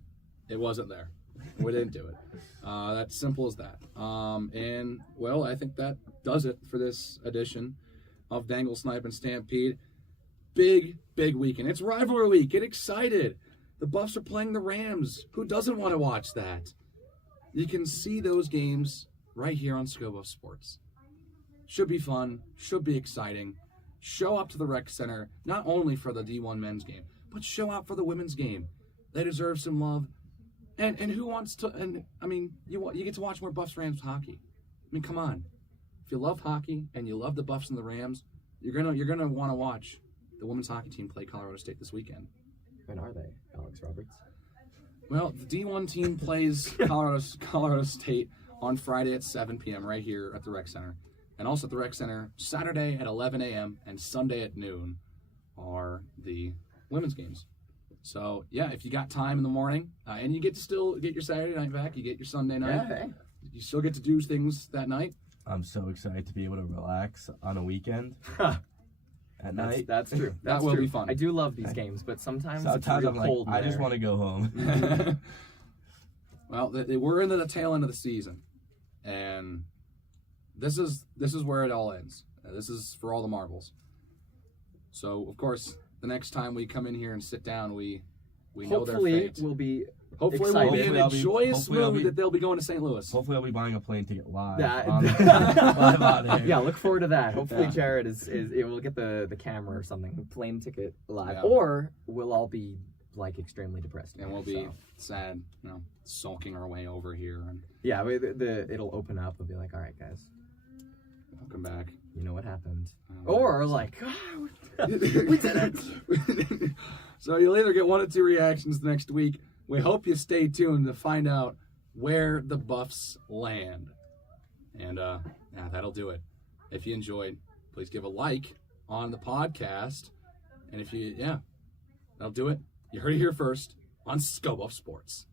it wasn't there. We didn't do it. That's simple as that. And, well, I think that does it for this edition of Dangle, Snipe, and Stampede. Big weekend. It's Rivalry Week. Get excited. The Buffs are playing the Rams. Who doesn't want to watch that? You can see those games right here on Scobo Sports. Should be fun. Should be exciting. Show up to the rec center, not only for the D1 men's game, but show up for the women's game. They deserve some love. And who wants to? And I mean, you get to watch more Buffs Rams hockey. I mean, come on. If you love hockey and you love the Buffs and the Rams, you're gonna want to watch the women's hockey team play Colorado State this weekend. When are they, Alex Roberts? Well, the D1 team plays Colorado State on Friday at 7 p.m. right here at the Rec Center. And also at the Rec Center, Saturday at 11 a.m. and Sunday at noon are the women's games. So, yeah, if you got time in the morning, and you get to still get your Saturday night back, you get your Sunday night, Yeah, hey. you still get to do things that night. I'm so excited to be able to relax on a weekend. at night. That's true. That That's will true. be fun. I do love these games, but sometimes it's Sometimes real I'm like, cold in I just there. want to go home. Well, we're into the tail end of the season, and this is where it all ends. This is for all the marbles. So, of course, the next time we come in here and sit down, we know their Hopefully, fate. we'll be Hopefully, we'll be excited. in a joyous hopefully I'll mood be- that they'll be going to St. Louis. Hopefully, I'll be buying a plane ticket live. That- live out here. Yeah, look forward to that. Hopefully, Yeah. Jared will get the camera or something, plane ticket live, Yeah. or we'll all be like extremely depressed. And we'll be So, sad, sulking our way over here, and yeah, it'll open up. We'll be like, all right, guys, welcome back. you know what happened, Oh, or like, we did it. So you'll either get 1 or 2 reactions next week. We hope you stay tuned to find out where the Buffs land. And that'll do it. If you enjoyed, please give a like on the podcast. And if you, that'll do it. You heard it here first on Scobuff Sports.